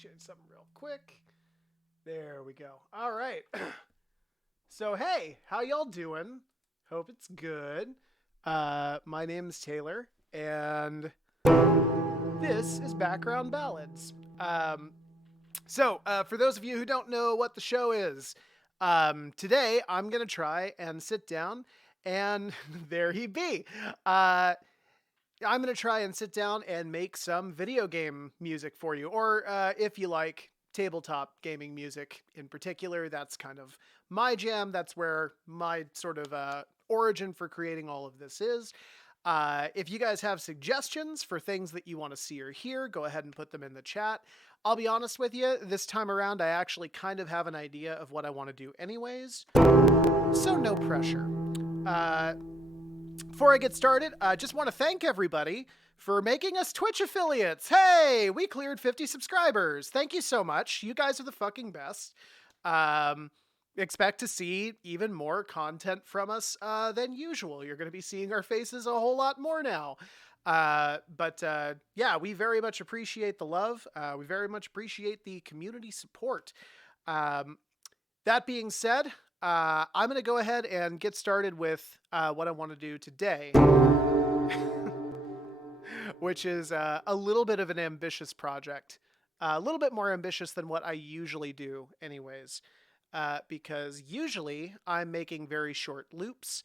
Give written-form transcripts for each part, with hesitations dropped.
change something real quick. There we go. All right. So, hey, how y'all doing? Hope it's good. My name is Taylor, and this is Background Ballads. For those of you who don't know what the show is, today I'm going to try and sit down, and there he be. I'm going to try and sit down and make some video game music for you, or if you like, tabletop gaming music in particular. That's kind of my jam. That's where my sort of origin for creating all of this is. If you guys have suggestions for things that you want to see or hear, go ahead and put them in the chat. I'll be honest with you, this time around, I actually kind of have an idea of what I want to do anyways, so no pressure. Before I get started, I just want to thank everybody for making us Twitch affiliates. Hey, we cleared 50 subscribers. Thank you so much. You guys are the fucking best. Expect to see even more content from us than usual. You're going to be seeing our faces a whole lot more now. Yeah, we very much appreciate the love. We very much appreciate the community support. That being said, I'm going to go ahead and get started with what I want to do today, which is a little bit of an ambitious project. A little bit more ambitious than what I usually do anyways, because usually I'm making very short loops.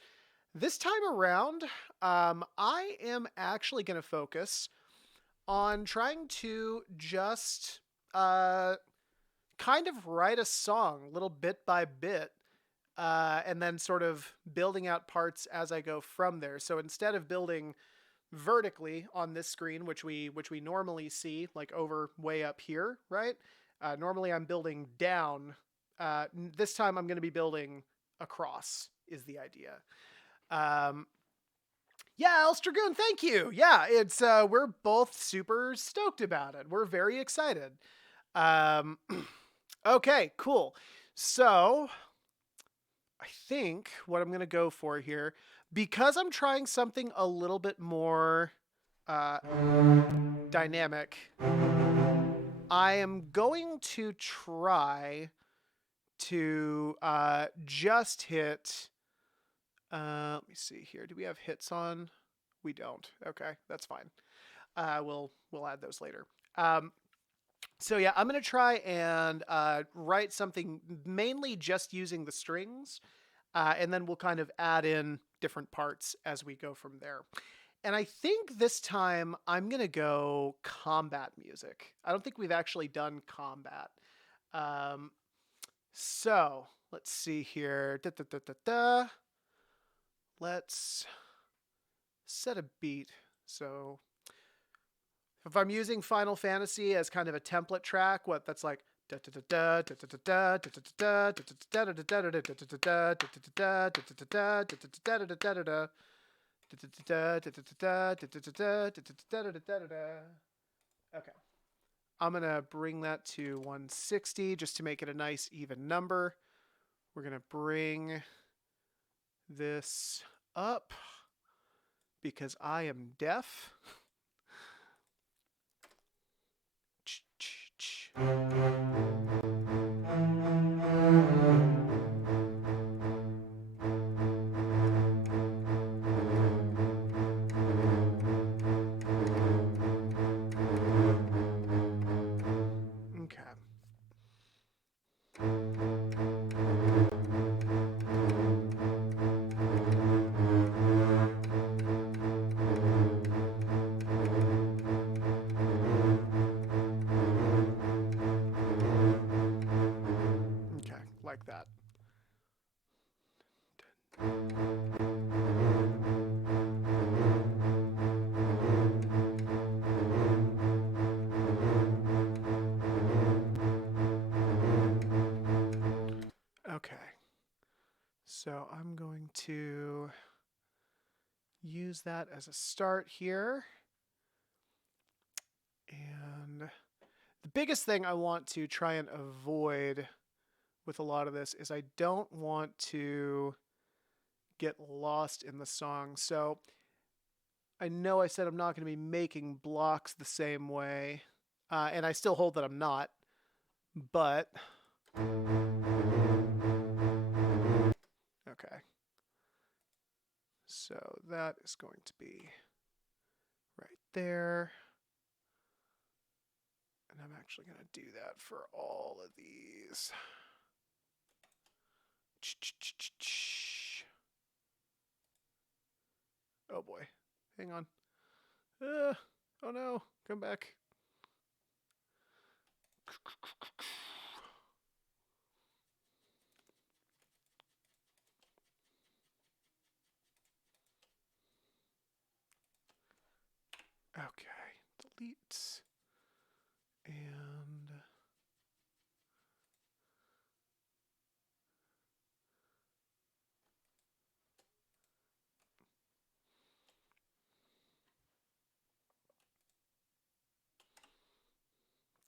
This time around, I am actually going to focus on trying to just kind of write a song little bit by bit, and then sort of building out parts as I go from there. So instead of building vertically on this screen, which we normally see like over way up here, right? Normally I'm building down. This time I'm going to be building across is the idea. Yeah, Elstragoon, thank you. Yeah, it's we're both super stoked about it. We're very excited. Okay, cool. So I think what I'm going to go for here, because I'm trying something a little bit more dynamic, I am going to try to just hit... let me see here. Do we have hits on? We don't. Okay, that's fine. We'll add those later. So yeah, I'm going to try and write something mainly just using the strings, and then we'll kind of add in different parts as we go from there. And I think this time I'm going to go combat music. I don't think we've actually done combat. So let's see here. Let's set a beat. So if I'm using Final Fantasy as kind of a template track, that's like okay. I'm going to bring that to 160 just to make it a nice even number. We're going to bring this up because I am deaf. Like that. Okay. So I'm going to use that as a start here. And the biggest thing I want to try and avoid with a lot of this is I don't want to get lost in the song. So I know I said I'm not going to be making blocks the same way, and I still hold that I'm not. But okay. So that is going to be right there. And I'm actually going to do that for all of these. Oh boy. Hang on. Oh no. Come back. Okay. Delete. And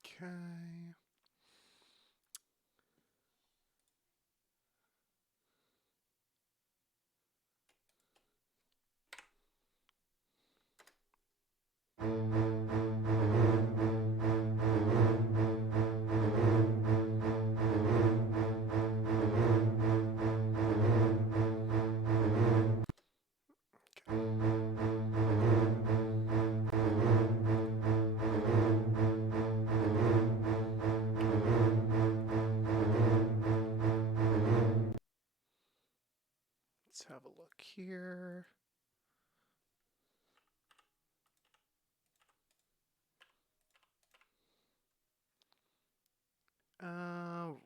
okay. Let's have a look here.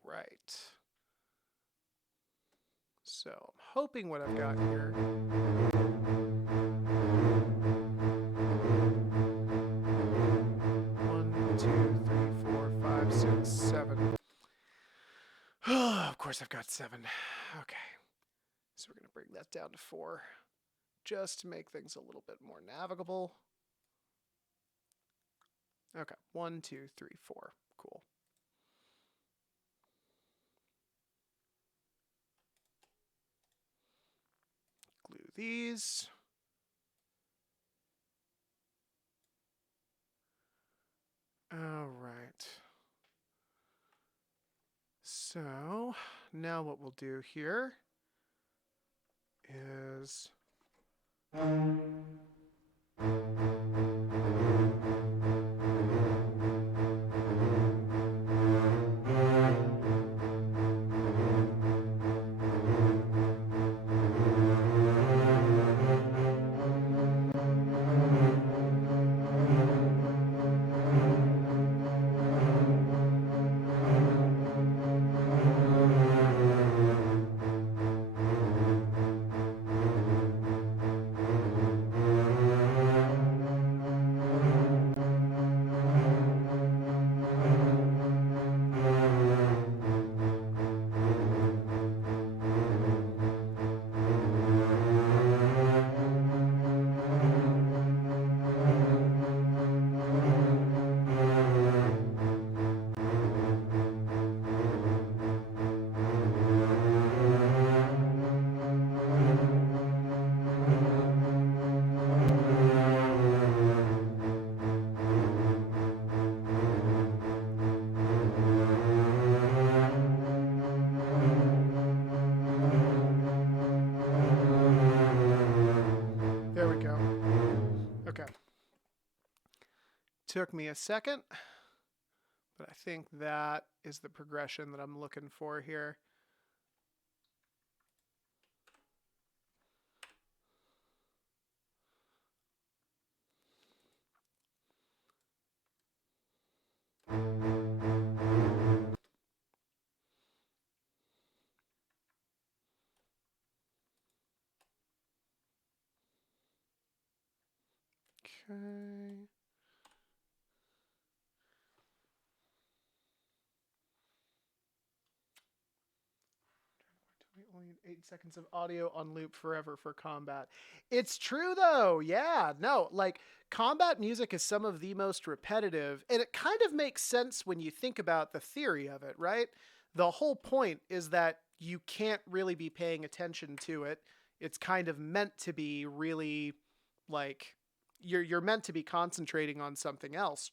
Right. So I'm hoping what I've got here. One, two, three, four, five, six, seven. Of course I've got 7. Okay. So we're going to bring that down to 4 just to make things a little bit more navigable. Okay. 1, 2, 3, 4. Cool. Glue these. All right. So now what we'll do here is there we go. Okay. Took me a second, but I think that is the progression that I'm looking for here. Okay. We only need 8 seconds of audio on loop forever for combat. It's true though. Yeah, no, like combat music is some of the most repetitive, and it kind of makes sense when you think about the theory of it, right? The whole point is that you can't really be paying attention to it. It's kind of meant to be really like you're meant to be concentrating on something else.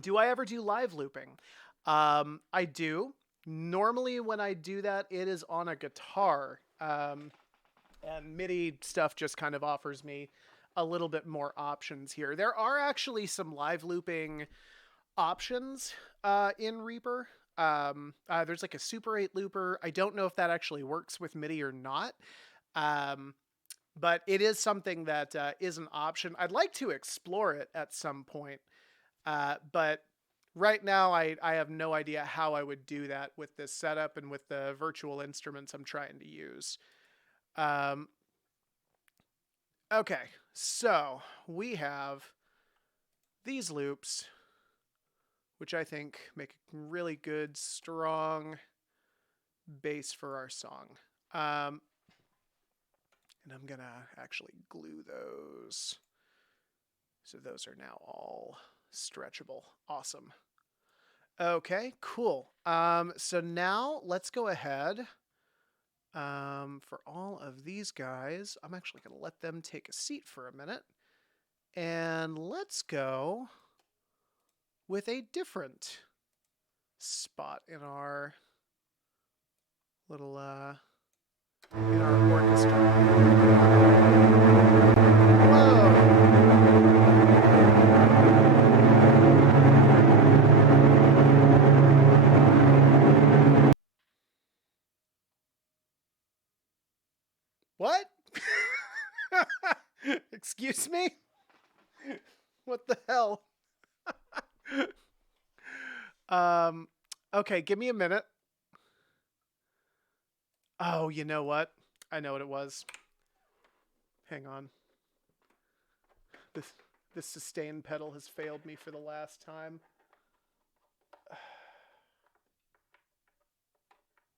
Do I ever do live looping? I do. Normally, when I do that, it is on a guitar. And MIDI stuff just kind of offers me a little bit more options here. There are actually some live looping options in Reaper. There's like a Super 8 looper. I don't know if that actually works with MIDI or not. Um, but it is something that is an option. I'd like to explore it at some point. But right now, I have no idea how I would do that with this setup and with the virtual instruments I'm trying to use. Um, okay, so we have these loops, which I think make a really good, strong base for our song. And I'm going to actually glue those. So those are now all stretchable. Awesome. Okay, cool. So now let's go ahead. For all of these guys, I'm actually going to let them take a seat for a minute. And let's go with a different spot in our little, in our orchestra. What? Excuse me? What the hell? Okay, give me a minute. Oh, you know what? I know what it was. Hang on. This sustain pedal has failed me for the last time.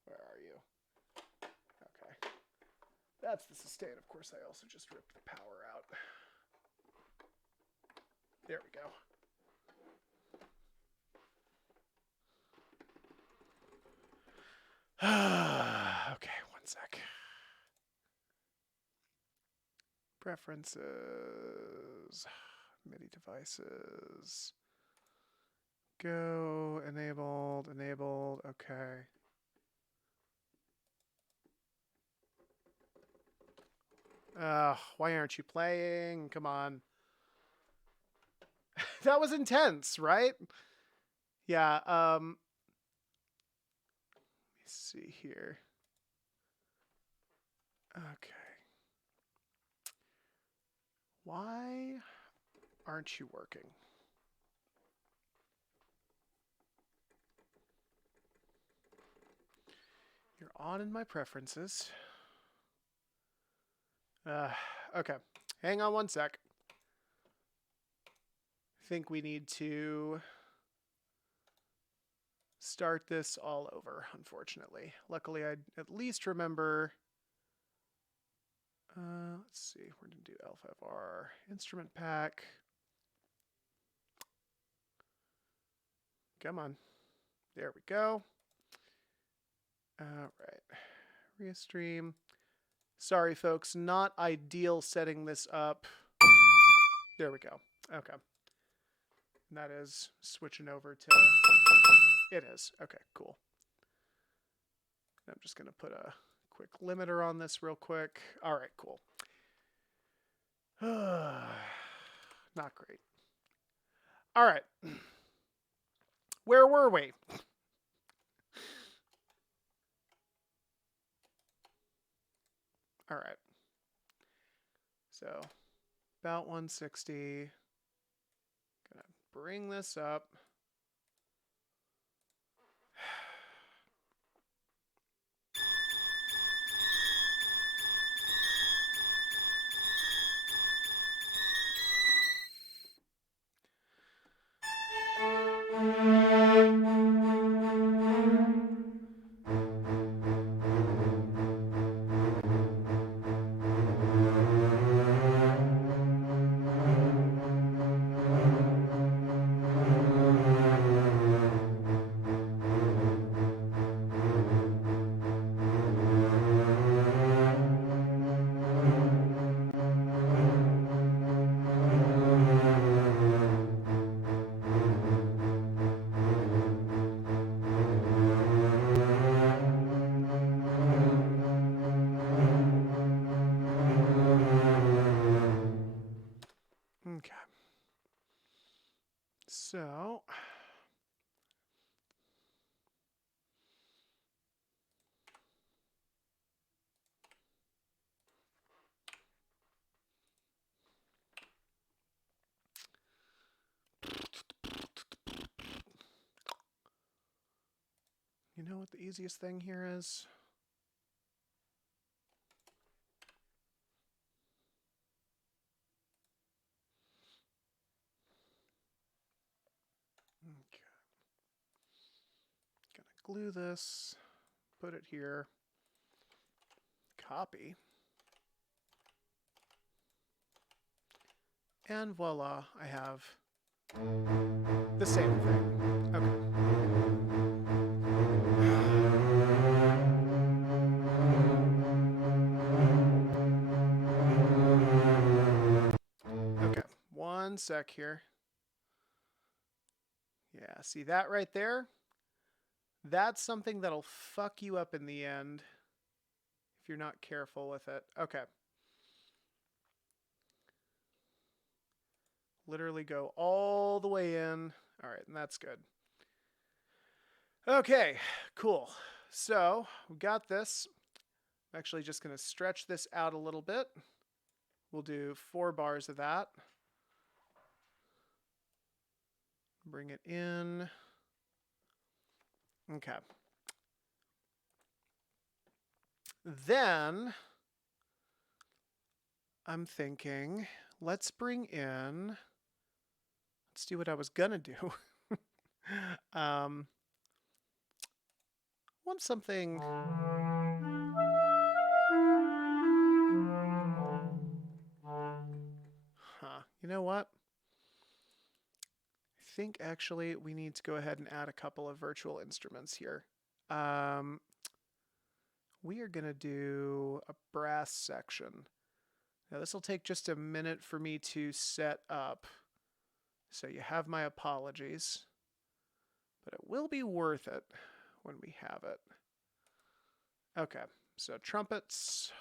Where are you? Okay. That's the sustain. Of course, I also just ripped the power out. There we go. Okay, one sec. Preferences, MIDI devices, go, enabled, okay. Why aren't you playing? Come on. That was intense, right? Yeah, let me see here. Okay. Why aren't you working? You're on in my preferences. Okay. Hang on one sec. I think we need to start this all over, unfortunately. Luckily, I at least remember... let's see. We're going to do L5R instrument pack. Come on. There we go. All right. Restream. Sorry, folks. Not ideal setting this up. There we go. Okay. And that is switching over to... It is. Okay, cool. I'm just going to put a quick limiter on this real quick. All right, cool. Not great. All right. Where were we? All right. So about 160. Gonna bring this up. You know what the easiest thing here is? Okay. Gonna glue this, put it here, copy, and voila, I have the same thing. Okay. Okay, one sec here. Yeah, see that right there? That's something that'll fuck you up in the end if you're not careful with it. Okay. Literally go all the way in. All right, and that's good. Okay, cool. So we got this. I'm actually just going to stretch this out a little bit. We'll do 4 bars of that. Bring it in. Okay. Then I'm thinking, let's bring in, let's do what I was gonna do. Want something. Huh. You know what? I think actually we need to go ahead and add a couple of virtual instruments here. We are gonna do a brass section. Now this will take just a minute for me to set up. So you have my apologies, but it will be worth it when we have it. Okay, so trumpets.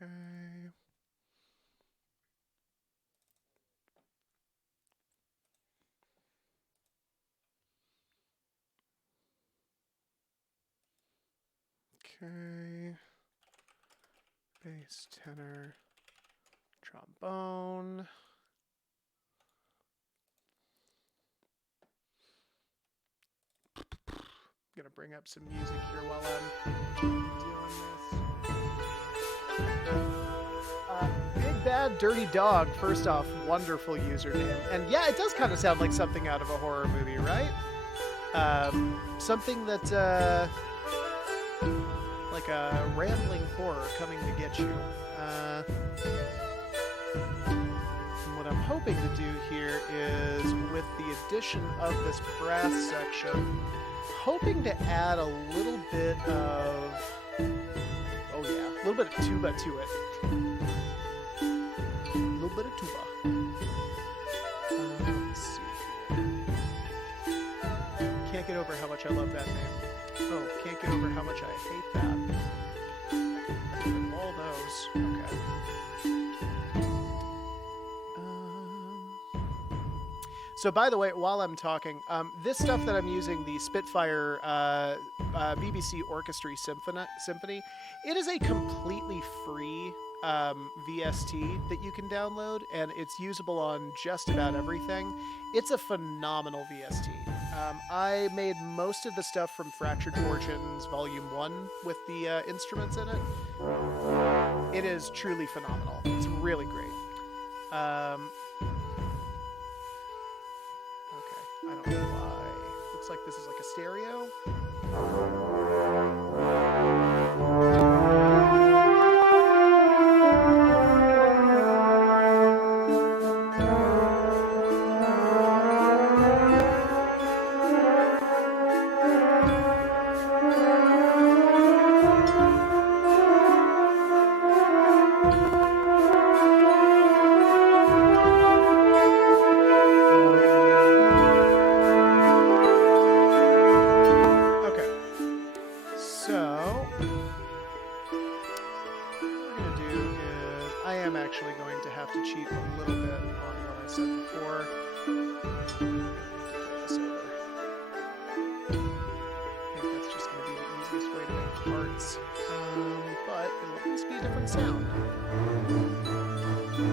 Okay. Okay. Bass, tenor, trombone. I'm gonna bring up some music here while I'm doing this. Big Bad Dirty Dog, first off, wonderful username. And yeah, it does kind of sound like something out of a horror movie, right? Something that, like a rambling horror coming to get you. What I'm hoping to do here is, with the addition of this brass section, hoping to add a little bit of, oh yeah, a little bit of tuba to it. A little bit of tuba. Let's see here. Can't get over how much I love that name. Oh, can't get over how much I hate that. All those. Okay. So by the way, while I'm talking, this stuff that I'm using, the Spitfire BBC Orchestra Symphony, it is a completely free VST that you can download, and it's usable on just about everything. It's a phenomenal VST. I made most of the stuff from Fractured Fortunes Volume 1 with the instruments in it. It is truly phenomenal. It's really great. Okay, I don't know why. Looks like this is like a stereo. But it'll at least be a different sound. Elstragoon,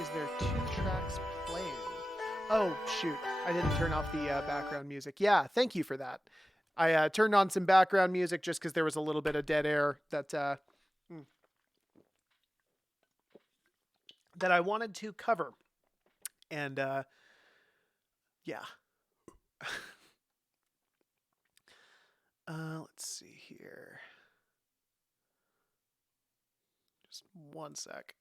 is there two tracks playing? Oh, shoot. I didn't turn off the background music. Yeah, thank you for that. I turned on some background music just because there was a little bit of dead air that I wanted to cover. And yeah. Let's see here. Just one sec.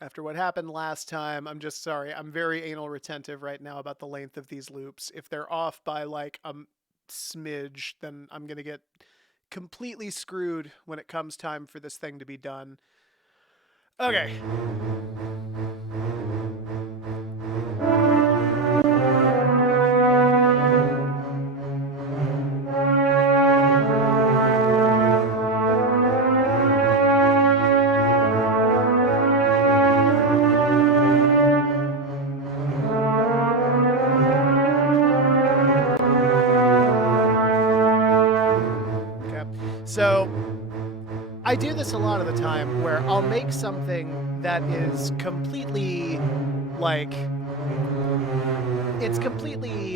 After what happened last time, I'm just sorry. I'm very anal retentive right now about the length of these loops. If they're off by like a smidge, then I'm going to get completely screwed when it comes time for this thing to be done. Okay. So I do this a lot of the time where I'll make something that is completely like it's completely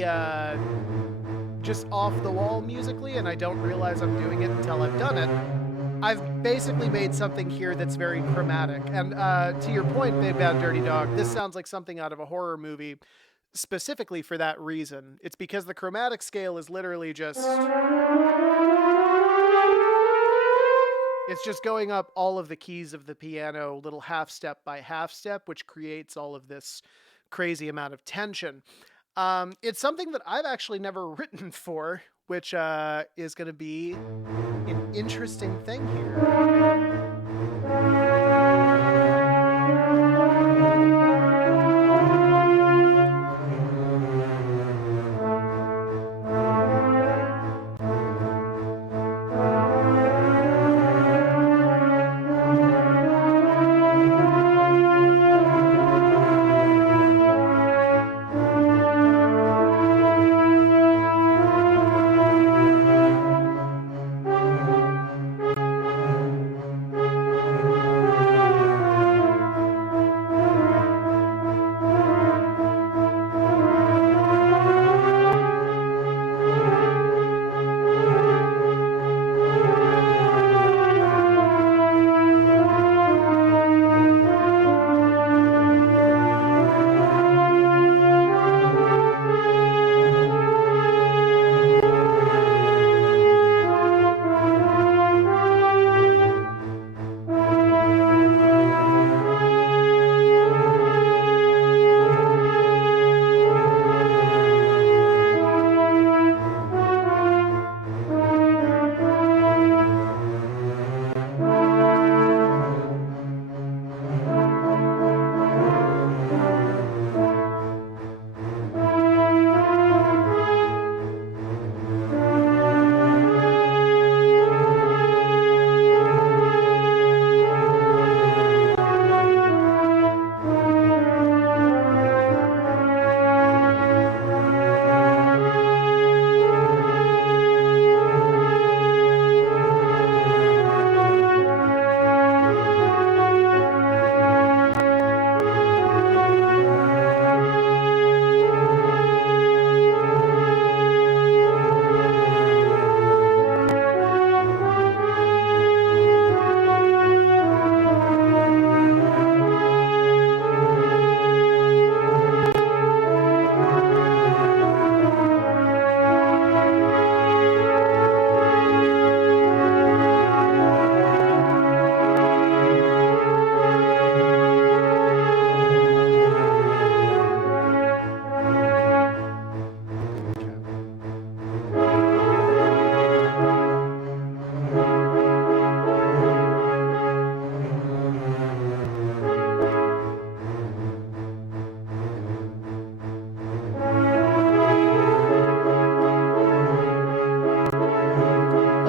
just off the wall musically, and I don't realize I'm doing it until I've done it. I've basically made something here that's very chromatic. And to your point, Big Bad Dirty Dog, this sounds like something out of a horror movie specifically for that reason. It's because the chromatic scale is literally just it's just going up all of the keys of the piano, little half step by half step, which creates all of this crazy amount of tension. It's something that I've actually never written for, which is going to be an interesting thing here.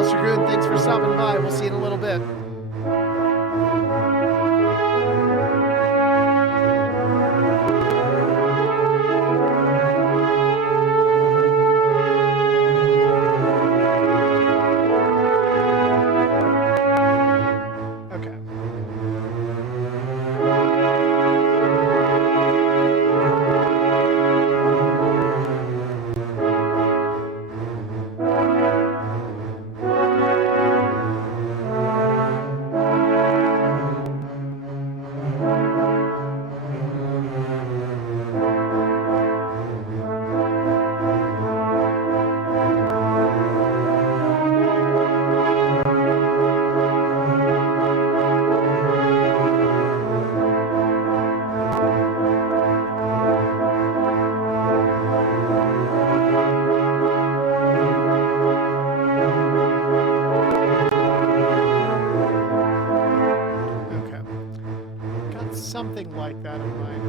Mr. Goon, thanks for stopping by. We'll see you in a little bit. like that in mind.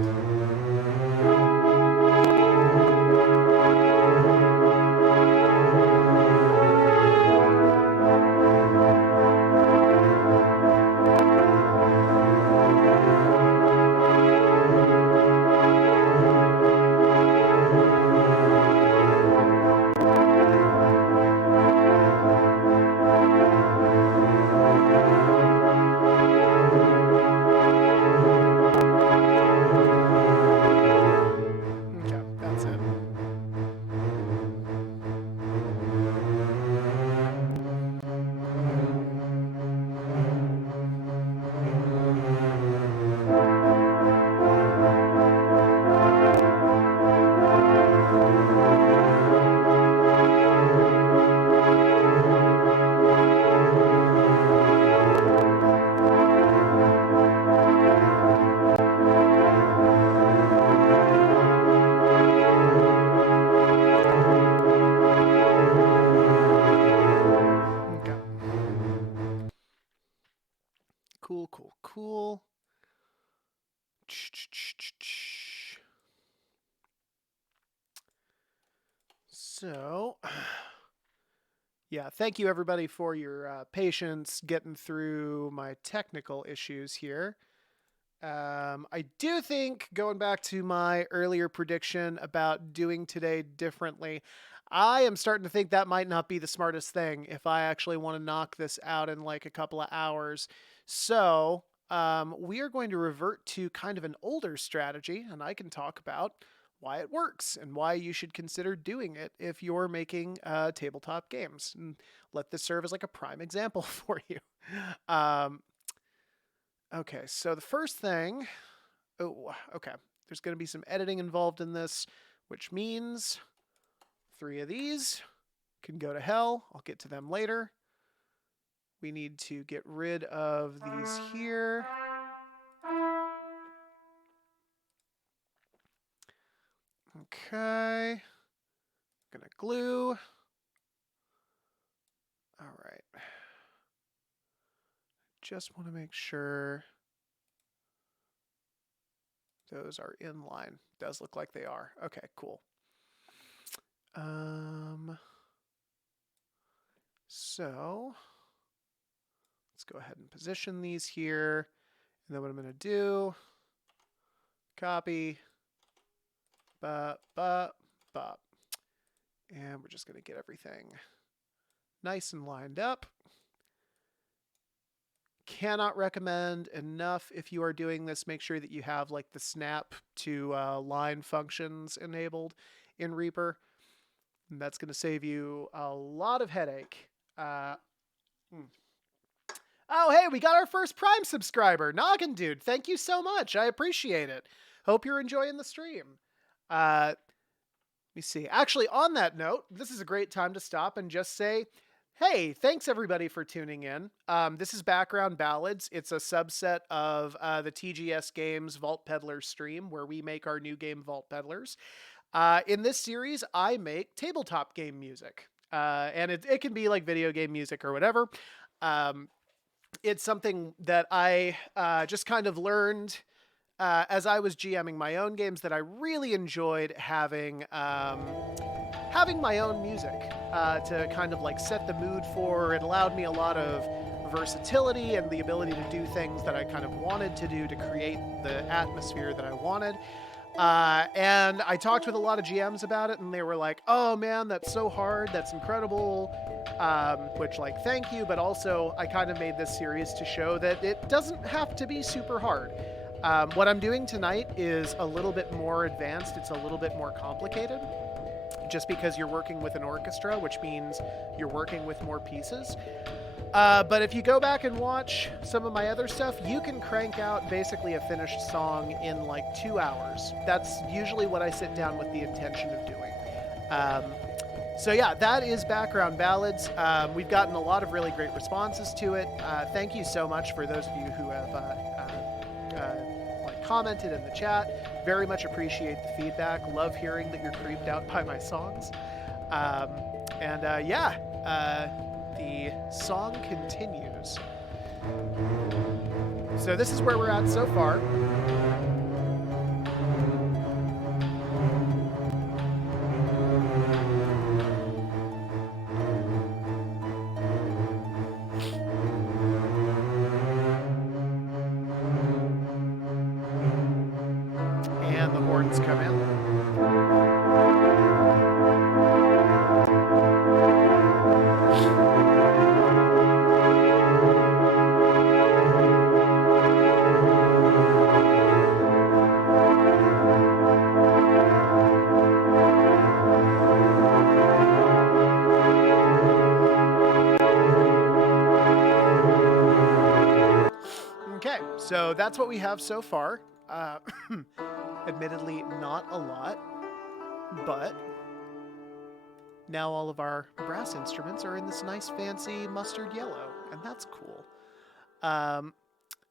Okay, that's it. Okay. Cool, cool, cool. So, yeah, thank you everybody for your patience getting through my technical issues here. I do think, going back to my earlier prediction about doing today differently, I am starting to think that might not be the smartest thing if I actually want to knock this out in like a couple of hours. So, we are going to revert to kind of an older strategy, and I can talk about why it works and why you should consider doing it if you're making tabletop games. And let this serve as like a prime example for you. Um, Okay, so the first thing, oh, okay, there's going to be some editing involved in this, which means 3 of these can go to hell. I'll get to them later. We need to get rid of these here. Okay, gonna glue. All right. Just want to make sure those are in line. Does look like they are. Okay, cool. So let's go ahead and position these here. And then what I'm going to do, copy, bop, bop, bop. And we're just going to get everything nice and lined up. Cannot recommend enough if you are doing this, make sure that you have like the snap to line functions enabled in Reaper. And that's going to save you a lot of headache. Oh, hey, we got our first Prime subscriber. Noggin Dude, thank you so much. I appreciate it. Hope you're enjoying the stream. Let me see. Actually, on that note, this is a great time to stop and just say, hey, thanks everybody for tuning in. This is Background Ballads. It's a subset of the TGS Games Vault Peddlers stream where we make our new game Vault Peddlers. In this series, I make tabletop game music. And it can be like video game music or whatever. It's something that I just kind of learned as I was GMing my own games that I really enjoyed having my own music to kind of like set the mood for. It allowed me a lot of versatility and the ability to do things that I kind of wanted to do to create the atmosphere that I wanted. And I talked with a lot of GMs about it, and they were like, oh man, that's so hard, that's incredible, which, like, thank you, but also I kind of made this series to show that it doesn't have to be super hard. What I'm doing tonight is a little bit more advanced, it's a little bit more complicated, just because you're working with an orchestra, which means you're working with more pieces. But if you go back and watch some of my other stuff, you can crank out basically a finished song in like 2 hours. That's usually what I sit down with the intention of doing. So yeah, that is Background Ballads. We've gotten a lot of really great responses to it. Thank you so much for those of you who have commented in the chat. Very much appreciate the feedback. Love hearing that you're creeped out by my songs. The song continues. So this is where we're at so far. So that's what we have so far. Admittedly, not a lot, but now all of our brass instruments are in this nice fancy mustard yellow, and that's cool. All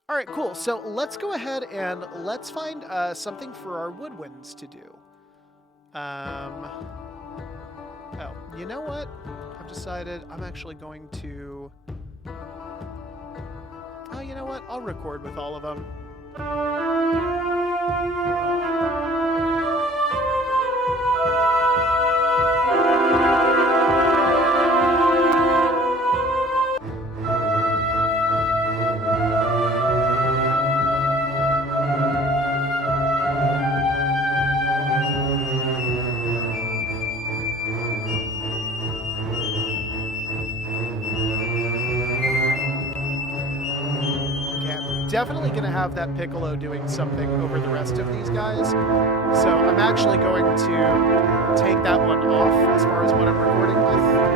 right, cool. So let's go ahead and let's find something for our woodwinds to do. Oh, you know what? I've decided I'm actually going to... Oh, you know what? I'll record with all of them. Definitely going to have that piccolo doing something over the rest of these guys. So I'm actually going to take that one off as far as what I'm recording with.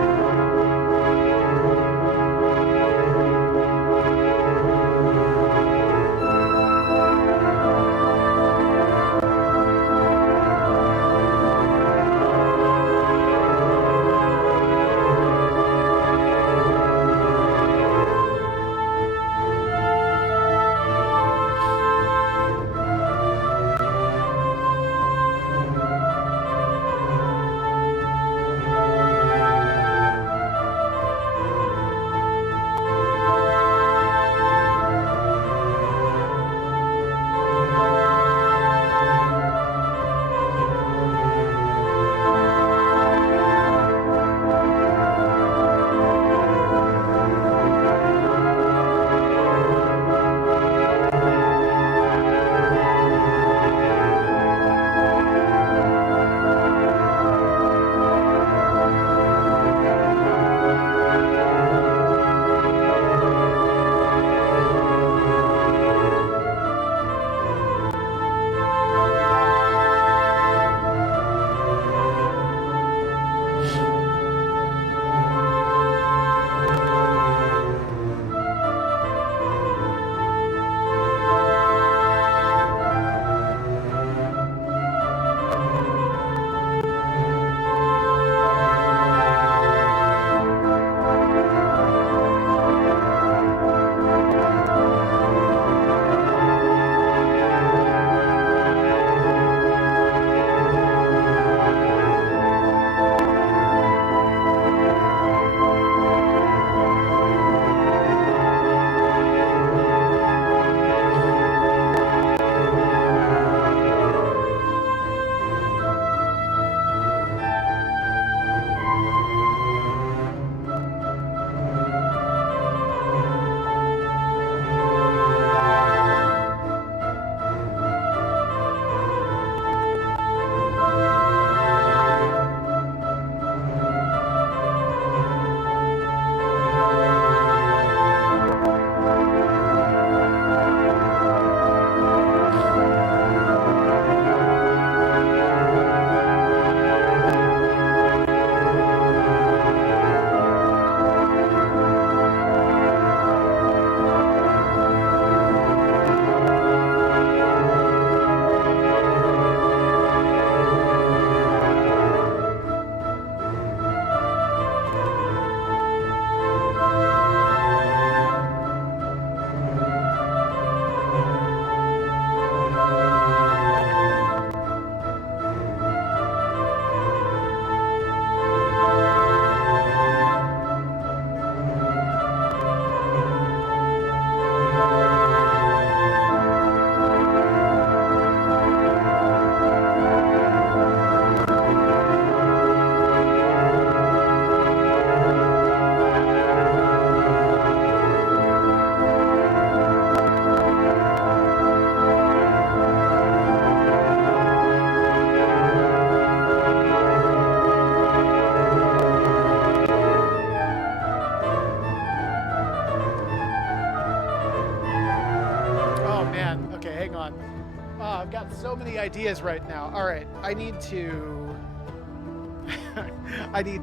I've got so many ideas right now. All right, I need to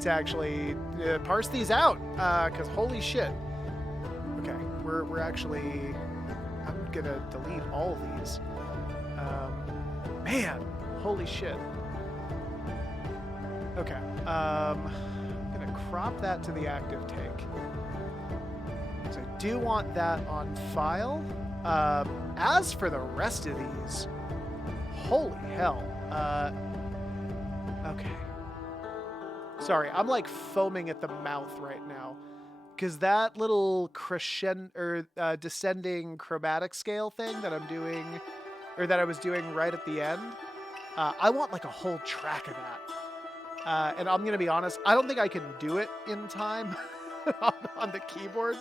actually parse these out because holy shit. Okay, we're actually. I'm gonna delete all of these. Man, holy shit. Okay, I'm gonna crop that to the active take. So I do want that on file. As for the rest of these, holy hell. Okay. Sorry, I'm like foaming at the mouth right now. Because that little descending chromatic scale thing that I'm doing, or that I was doing right at the end, I want like a whole track of that. And I'm going to be honest, I don't think I can do it in time on the keyboard.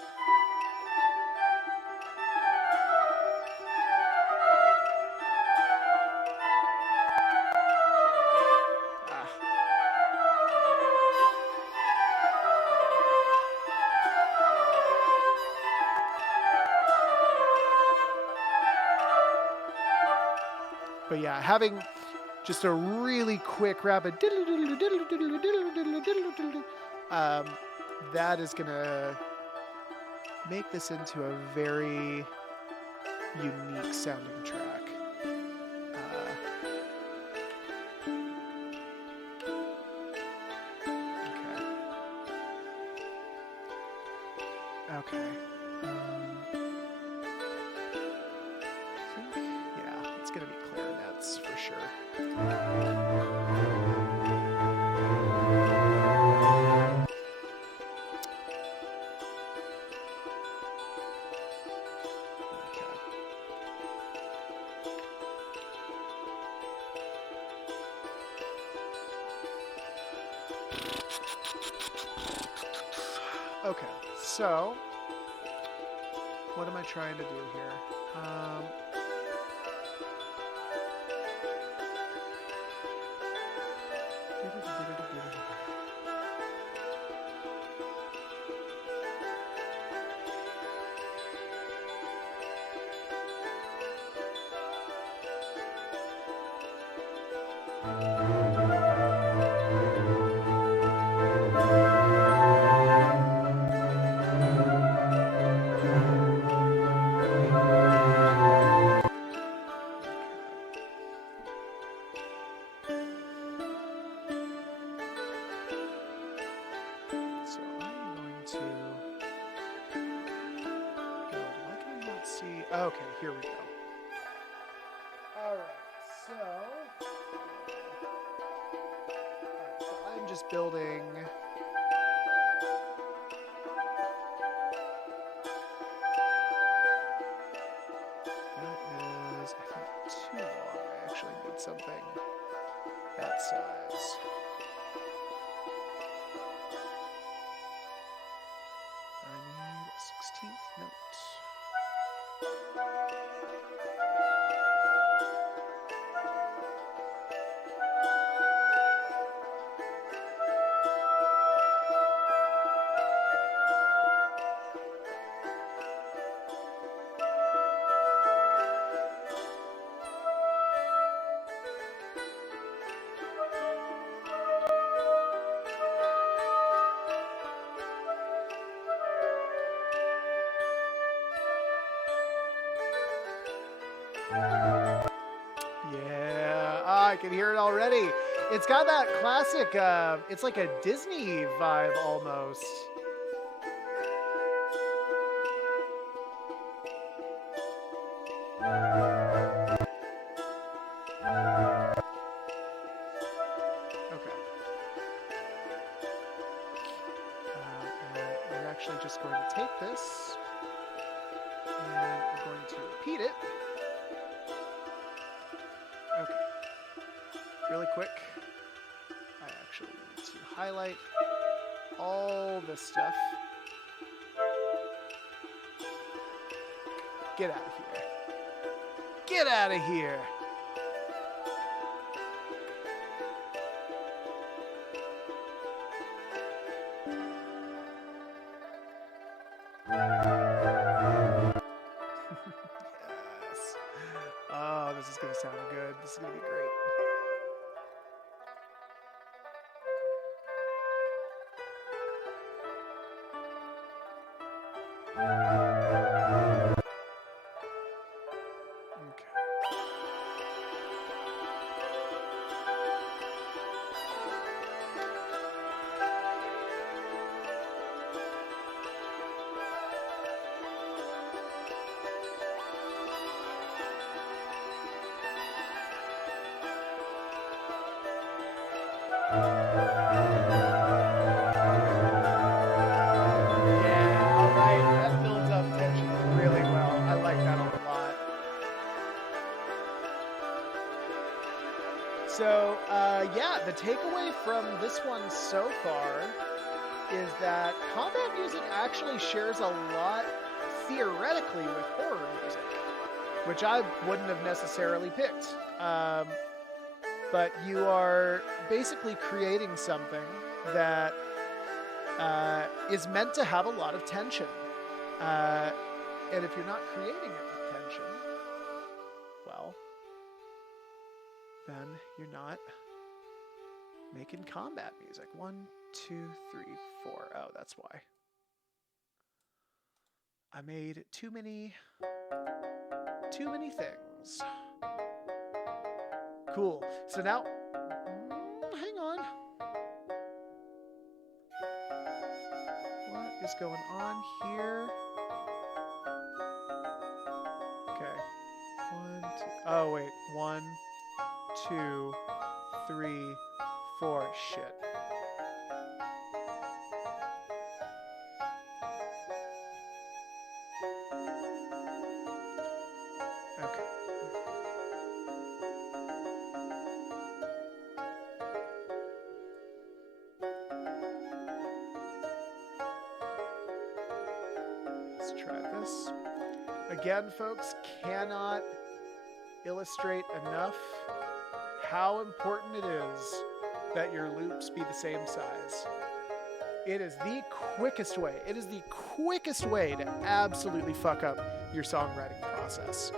But yeah, having just a really quick rapid that is gonna make this into a very unique sounding track. Okay. Yeah, it's gonna be clarinets for sure. Okay, so what am I trying to do here? Okay, here we go. Alright, so I'm just building that is, I think, too long. I actually need something that size. I need a 16th note. Yeah, I can hear it already. It's got that classic, it's like a Disney vibe almost. Okay. And we're actually just going to take this and we're going to repeat it. Okay. Really quick, I actually need to highlight all this stuff. Get out of here. Get out of here. Yes. Oh, this is going to sound good. This is going to be great. Yeah, the takeaway from this one so far is that combat music actually shares a lot theoretically with horror music, which I wouldn't have necessarily picked. But you are basically creating something that is meant to have a lot of tension. And if you're not creating it with tension, well, then you're not making combat music. 1, 2, 3, 4. Oh, that's why. I made too many things. Cool. So now, hang on. What is going on here? Okay. 1, 2. Oh, wait. 1, 2, 3, 4. Shit. Okay. Let's try this. Again, folks, cannot illustrate enough how important it is that your loops be the same size. It is the quickest way. It is the quickest way to absolutely fuck up your songwriting process.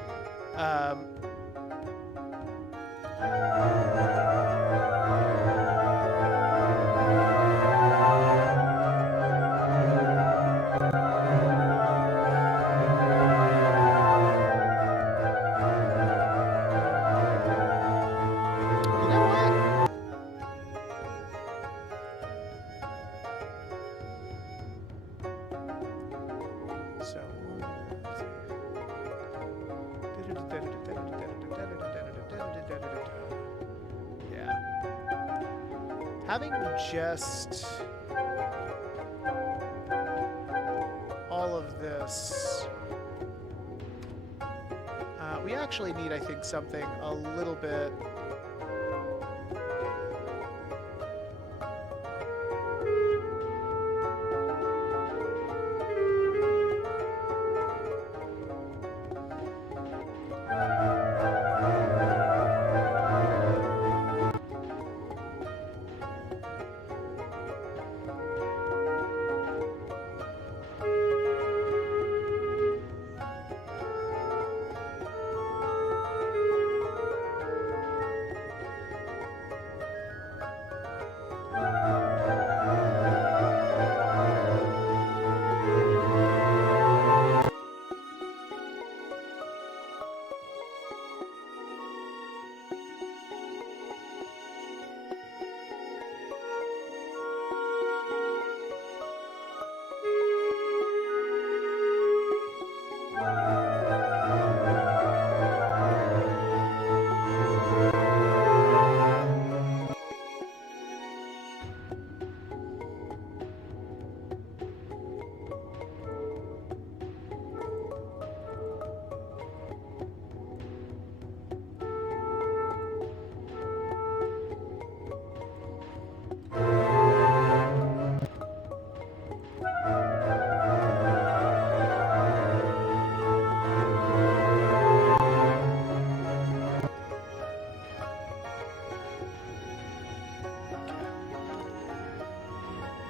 Having just all of this, we actually need, I think, something a little bit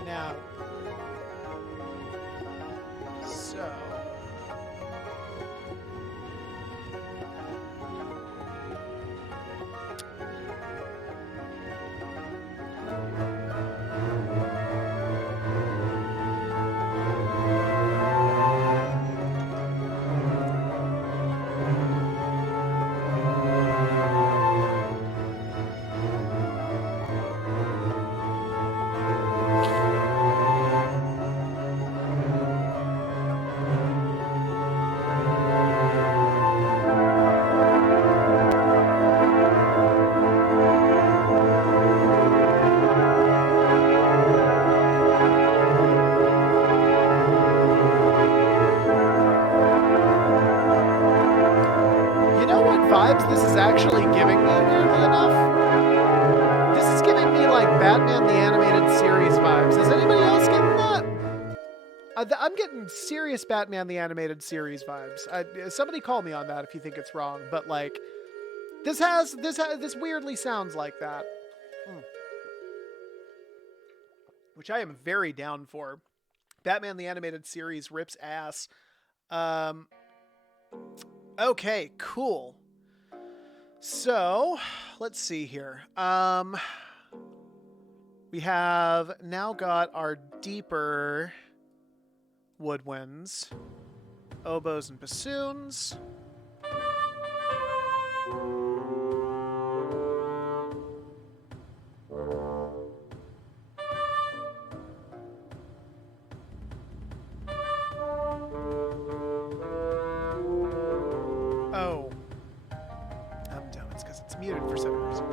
now. So. Vibes this is actually giving me, weirdly enough. like Batman the Animated Series vibes. Is anybody else getting that? I'm getting serious Batman the Animated Series vibes. Somebody call me on that if you think it's wrong, but like this weirdly sounds like that. Which I am very down for. Batman the Animated Series rips ass. Okay, cool. So, let's see here. We have now got our deeper woodwinds, oboes and bassoons. Oh. I'm dumb. It's because it's muted for some reason.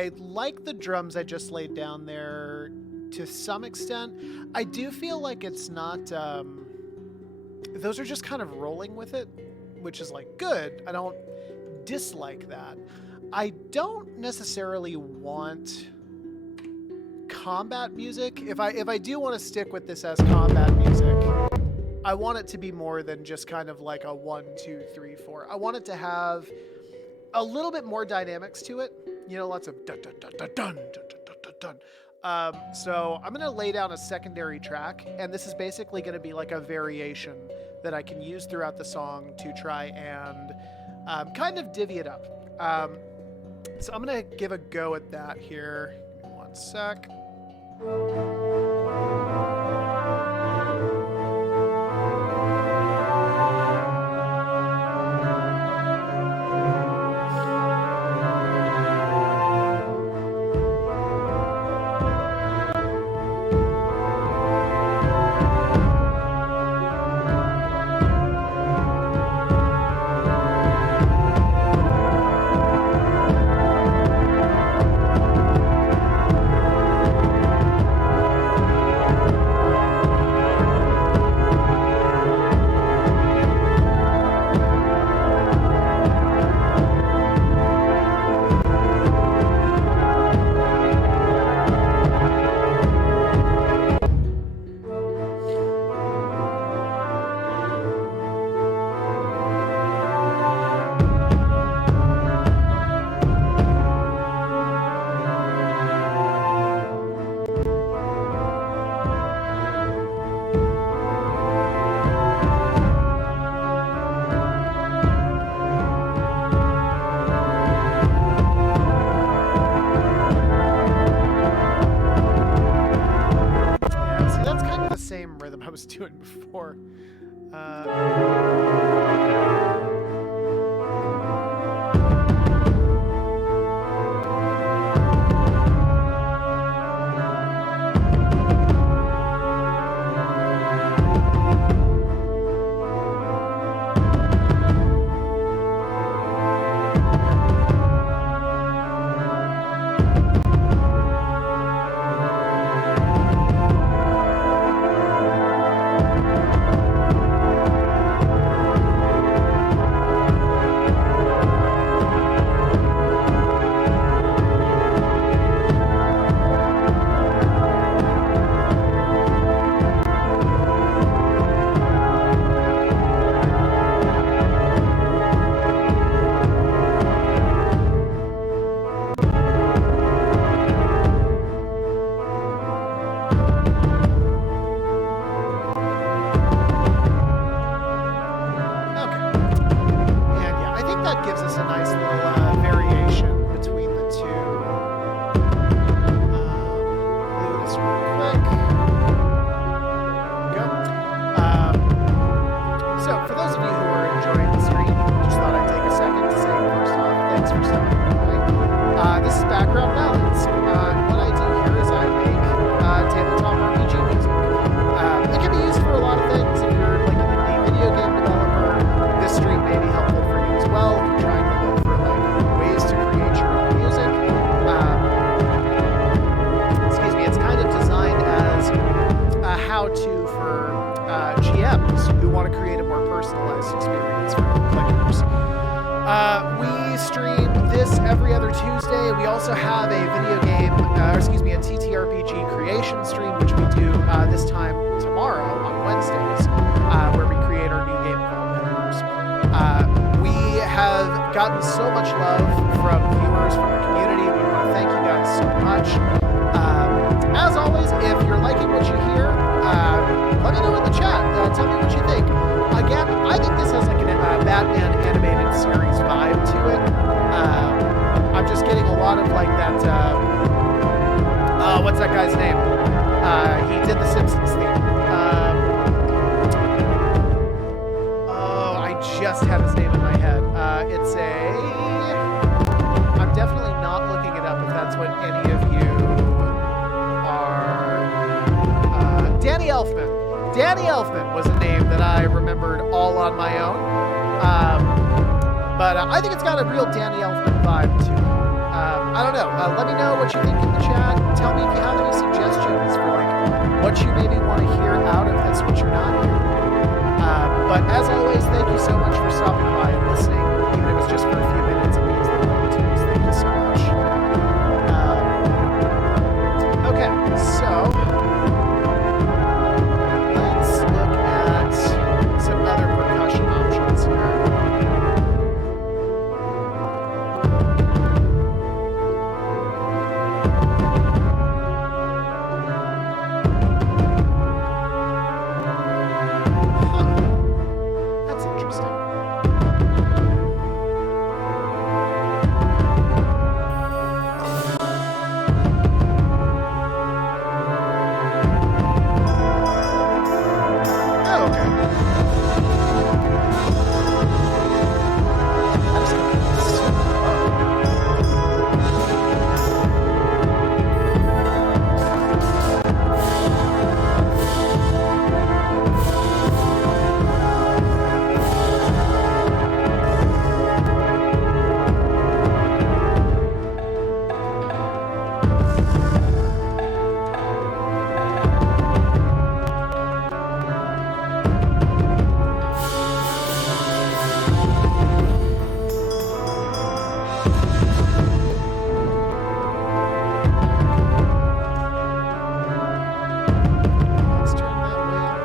I like the drums I just laid down there to some extent. I do feel like it's not, those are just kind of rolling with it, which is like good. I don't dislike that. I don't necessarily want combat music. If I do want to stick with this as combat music, I want it to be more than just kind of like a 1, 2, 3, 4. I want it to have a little bit more dynamics to it. You know, lots of dun dun dun dun dun dun dun dun dun. So I'm gonna lay down a secondary track, and this is basically gonna be like a variation that I can use throughout the song to try and kind of divvy it up. So I'm gonna give a go at that here. Give me 1 sec. Same rhythm I was doing before. Background Ballads. What I do here is I make tabletop RPG music. It can be used for a lot of things. If you're like a video game developer, this stream may be helpful for you as well. If you're trying to look for like ways to create your own music. Excuse me. It's kind of designed as a how-to for GMs who want to create a more personalized experience for players. We stream this every other Tuesday. We also have a video game, a TTRPG creation stream, which we do this time tomorrow on Wednesdays, where we create our new game development. We have gotten so much love from viewers, from the community. We want to thank you guys so much. As always, if you're liking what you hear, let me know in the chat. Tell me what you think. Again, I think this has like a Batman animated series vibe to it. I'm just getting a lot of like that, what's that guy's name? He did the Simpsons theme. I just have his name in my head. I'm definitely not looking it up if that's what any of you are. Danny Elfman. Danny Elfman was a name that I remembered all on my own. But I think it's got a real Danny Elfman vibe to it. I I don't know. Let me know what you think in the chat. Tell me if you have any suggestions for like what you maybe want to hear out of this, what you're not hearing. But as always, thank you so much for stopping by and listening, even if it's just for a few minutes. It means the world to us. Thank you so much. Okay, so let's look at some other percussion options here. That's interesting. Oh, okay. That is looking super low. Let's turn that way up.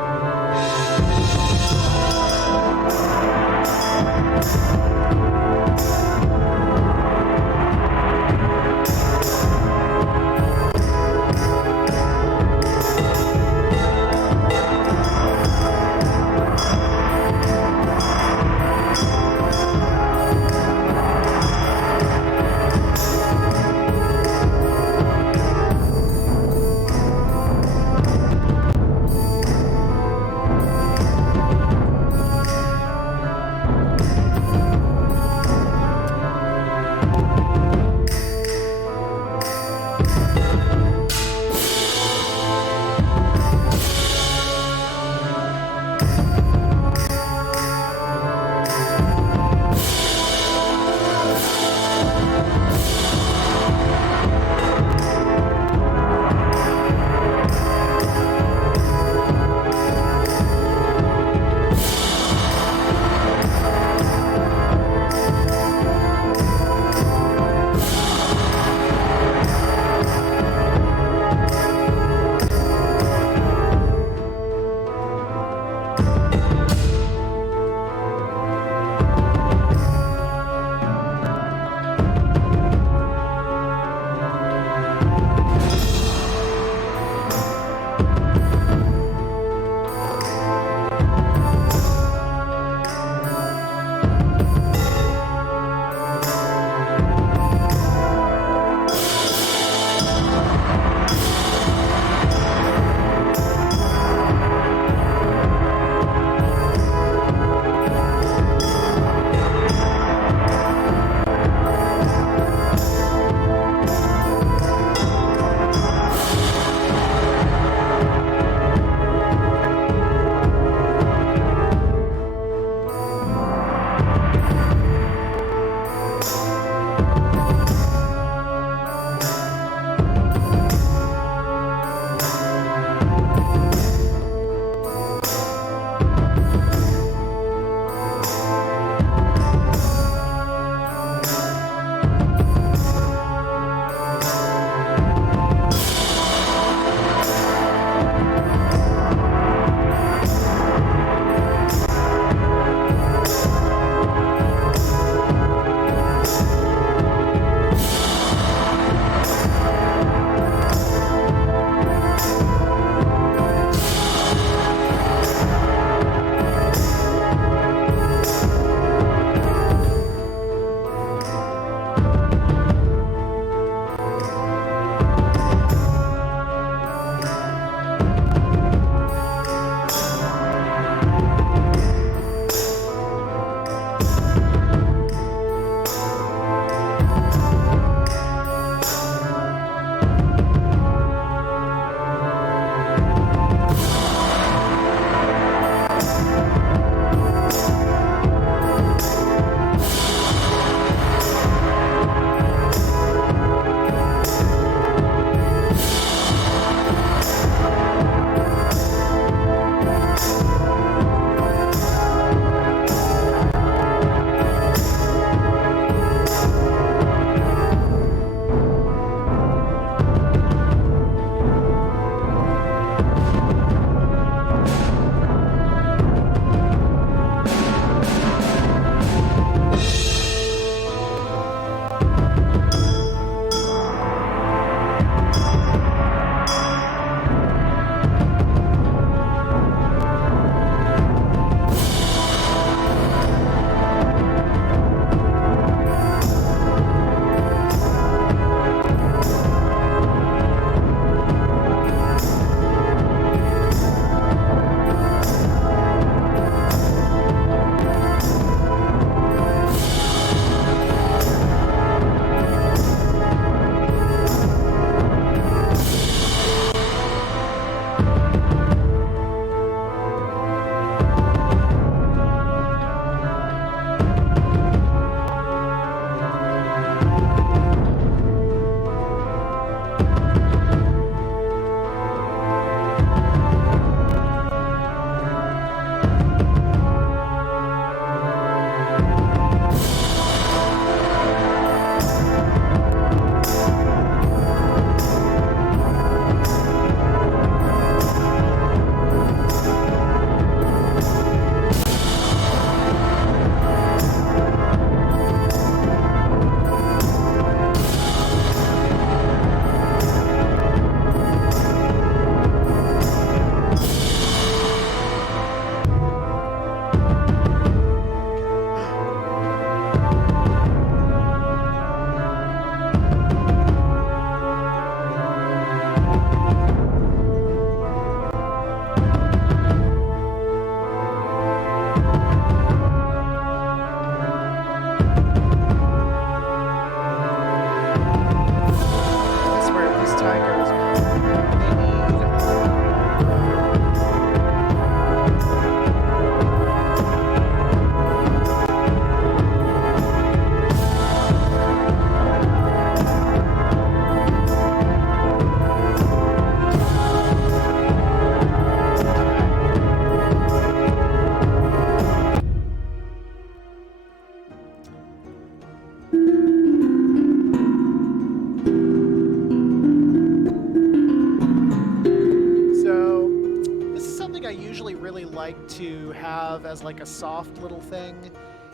have as like a soft little thing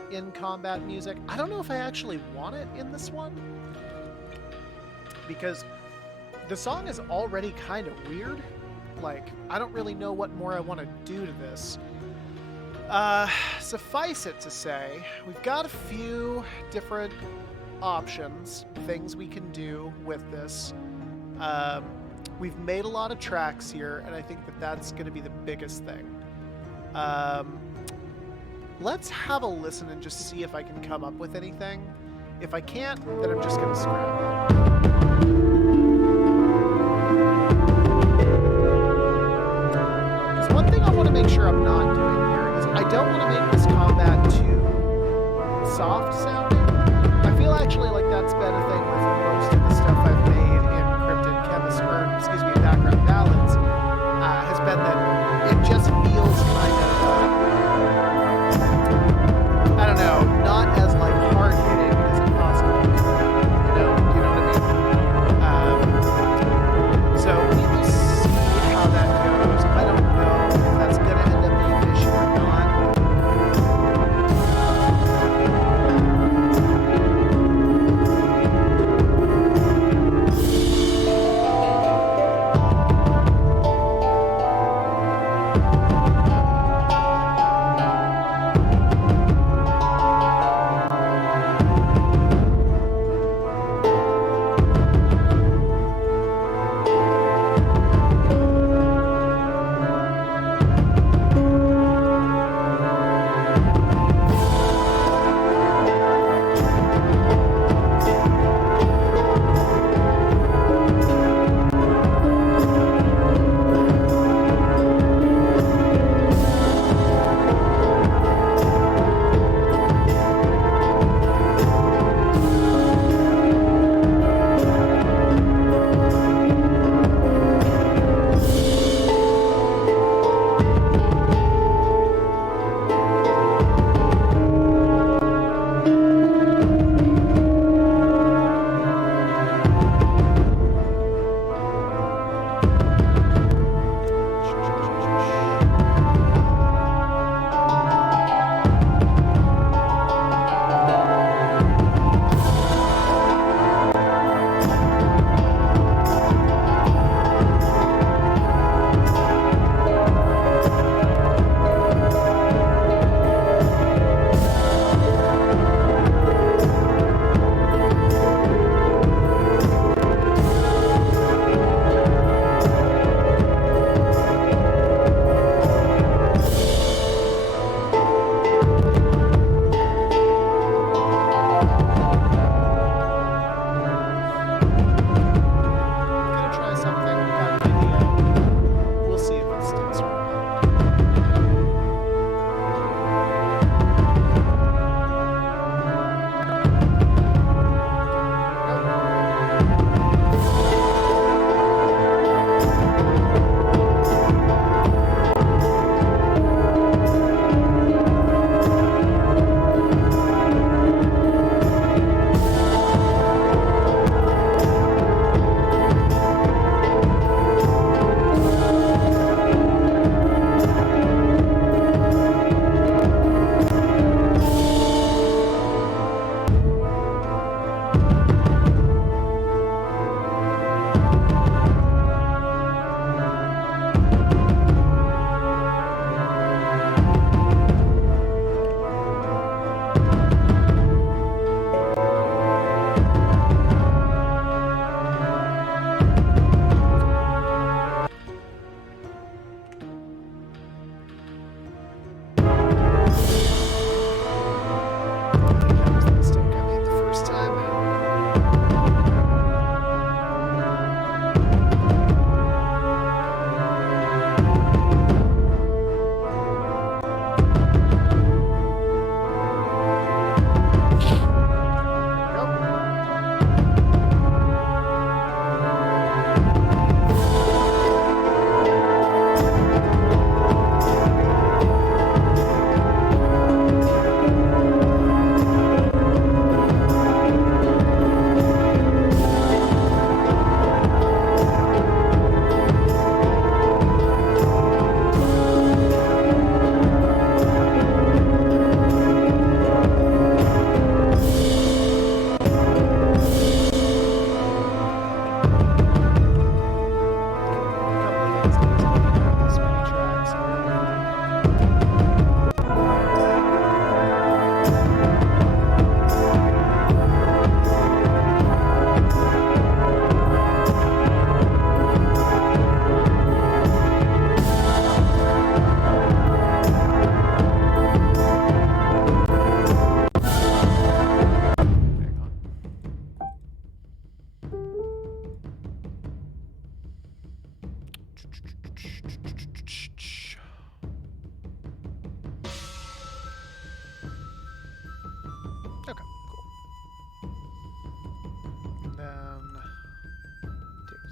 in combat music. I don't know if I actually want it in this one, because the song is already kind of weird. Like, I don't really know what more I want to do to this. Suffice it to say, we've got a few different options, things we can do with this. We've made a lot of tracks here, and I think that that's going to be the biggest thing. Let's have a listen and just see if I can come up with anything. If I can't, then I'm just going to scrap it. Because one thing I want to make sure I'm not doing here is I don't want to make this combat too soft sounding. I feel actually like that's been a thing with most of the stuff I've made in Cryptid Chemistry, or excuse me, Background Ballads, has been that it just feels kind of, I don't know, not as like hard hitting as it possibly could. You know what I mean? So we will see how that goes. I don't know if that's gonna end up being an issue or not.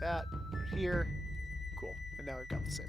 that right here. Cool. And now we've got the same.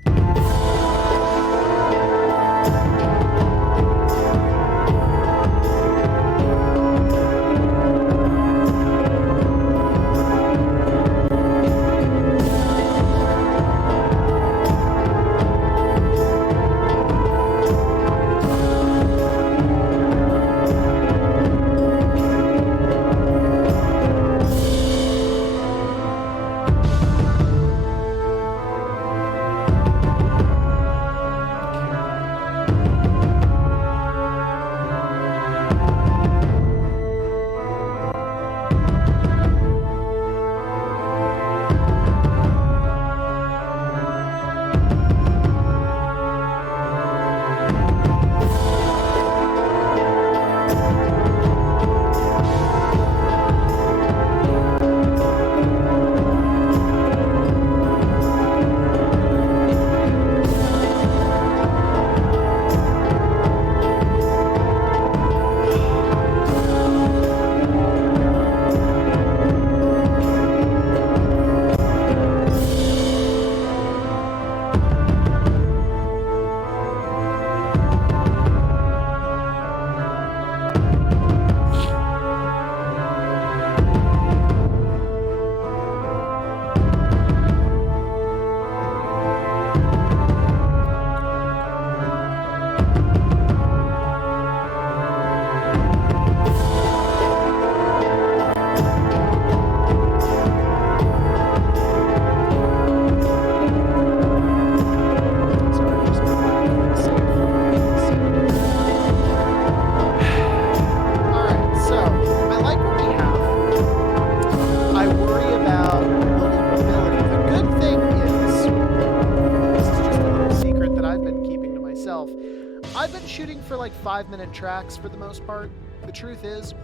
I've been shooting for like 5-minute tracks for the most part. The truth is,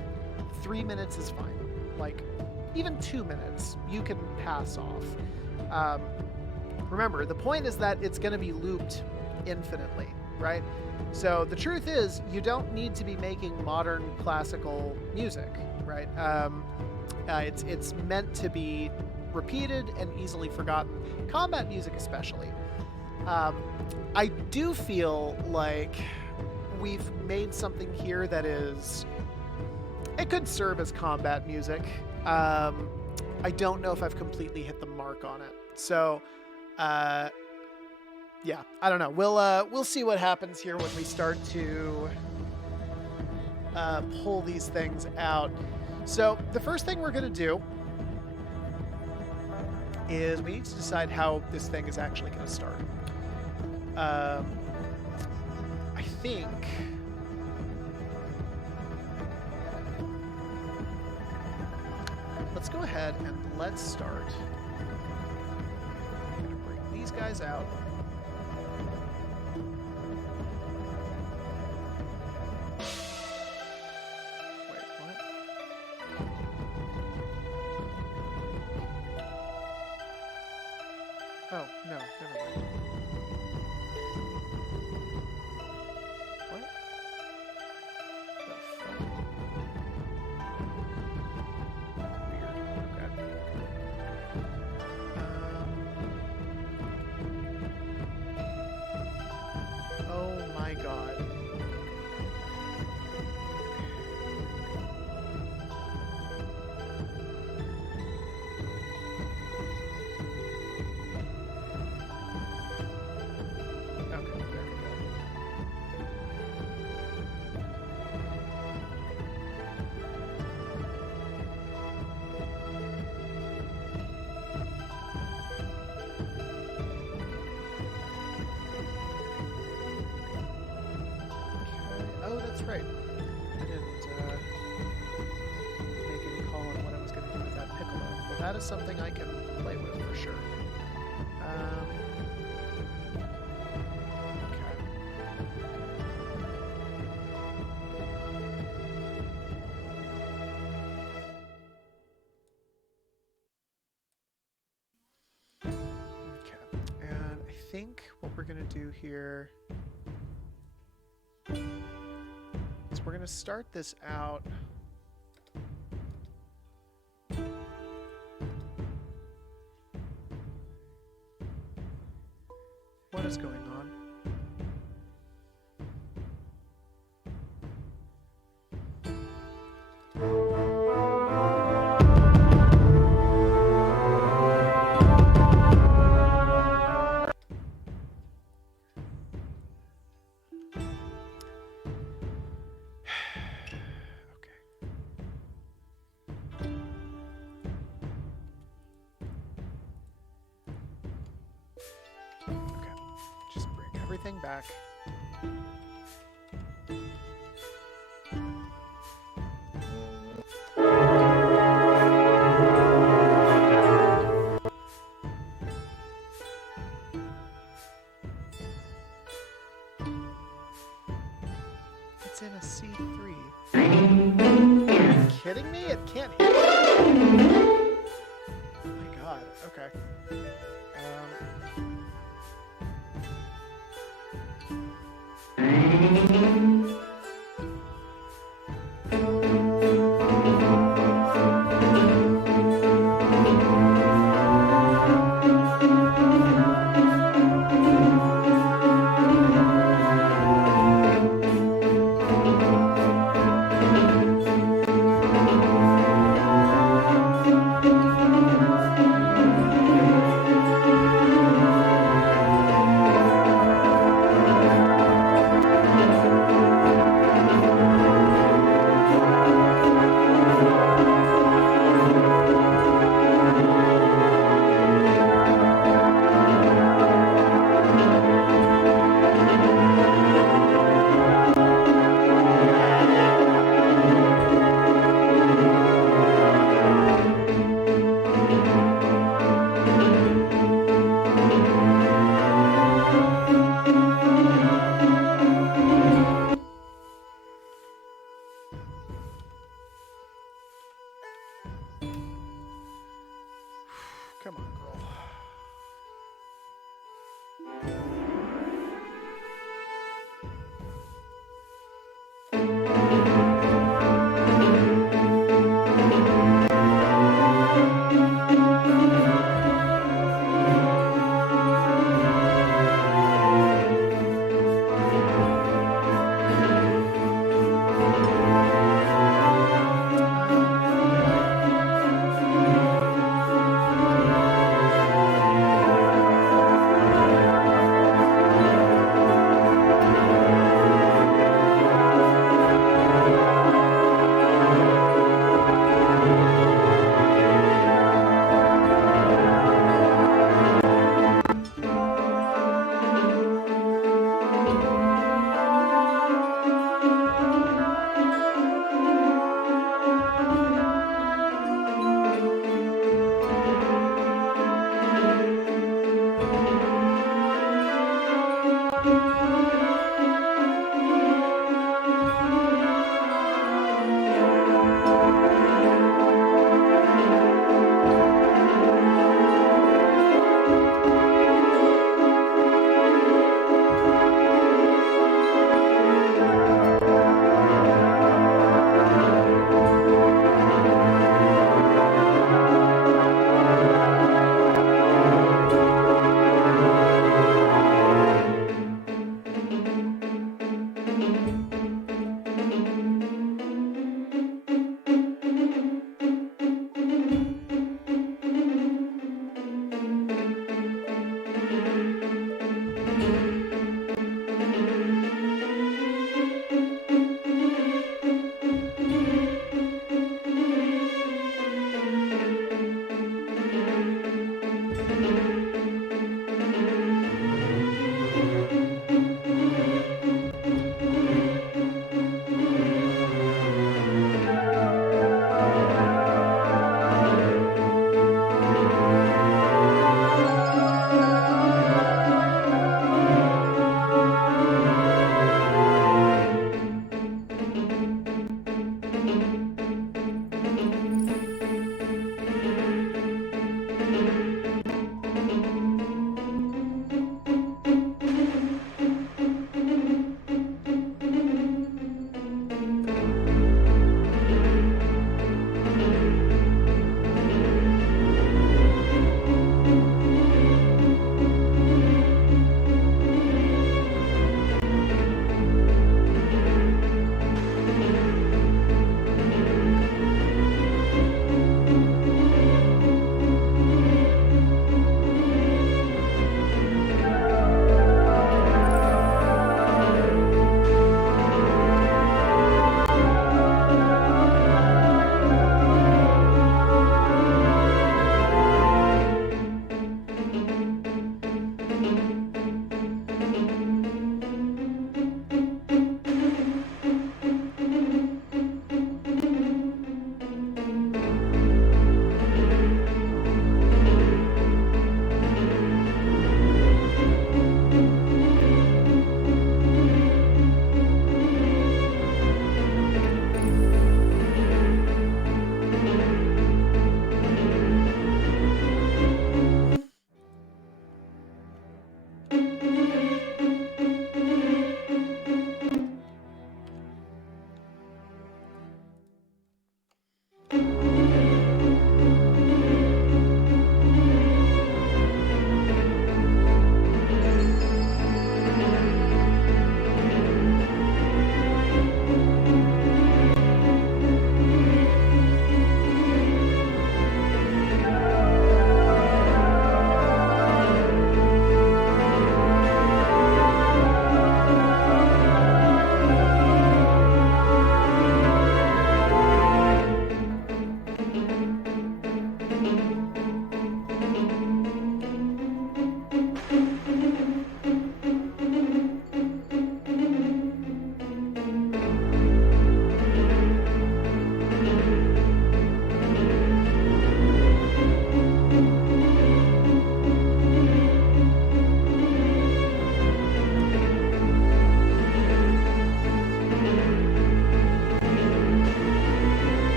3 minutes is fine. Like, even 2 minutes, you can pass off. Remember, the point is that it's going to be looped infinitely, right? So the truth is, you don't need to be making modern classical music, right? It's meant to be repeated and easily forgotten. Combat music especially. I do feel like we've made something here that is... It could serve as combat music. I don't know if I've completely hit the mark on it. So, yeah, I don't know. We'll see what happens here when we start to pull these things out. So the first thing we're going to do is we need to decide how this thing is actually going to start. I think... Let's go ahead and let's start. I'm going to bring these guys out. Wait, what? Oh, no, never mind. What? The fuck? Oh my god. Okay, there we go. Oh, that's right. I didn't make any call on what I was going to do with that piccolo. But that is something I can play with for sure. Okay. And I think what we're going to do here is we're going to start this out. everything back. It's in a C3. Are you kidding me? It can't hit. Oh my god. Okay. Come on, girl.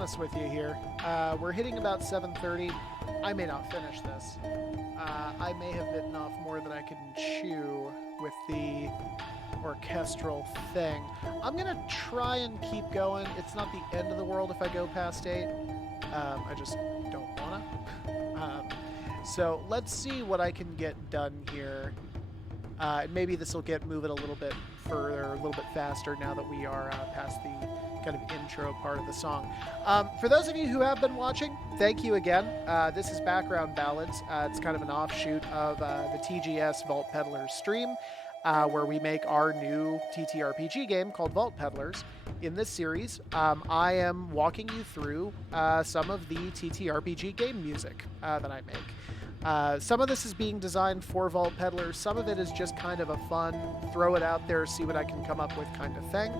honest with you here. We're hitting about 7:30. I may not finish this. I may have bitten off more than I can chew with the orchestral thing. I'm gonna try and keep going. It's not the end of the world if I go past 8. I just don't wanna. So let's see what I can get done here. Maybe this will get moving a little bit further, a little bit faster now that we are past the kind of intro part of the song. For those of you who have been watching, thank you again. This is Background Ballads. It's kind of an offshoot of the TGS Vault Peddlers stream, where we make our new TTRPG game called Vault Peddlers. In this series, I am walking you through some of the TTRPG game music that I make. Some of this is being designed for Vault Peddlers. Some of it is just kind of a fun, throw it out there, see what I can come up with kind of thing.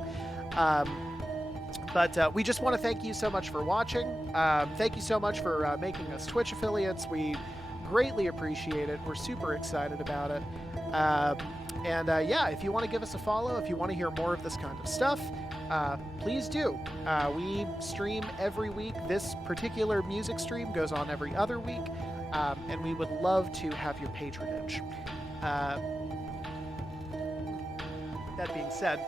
But we just want to thank you so much for watching. Thank you so much for making us Twitch affiliates. We greatly appreciate it. We're super excited about it. Yeah, if you want to give us a follow, if you want to hear more of this kind of stuff, please do. We stream every week. This particular music stream goes on every other week. And we would love to have your patronage. That being said,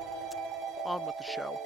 on with the show.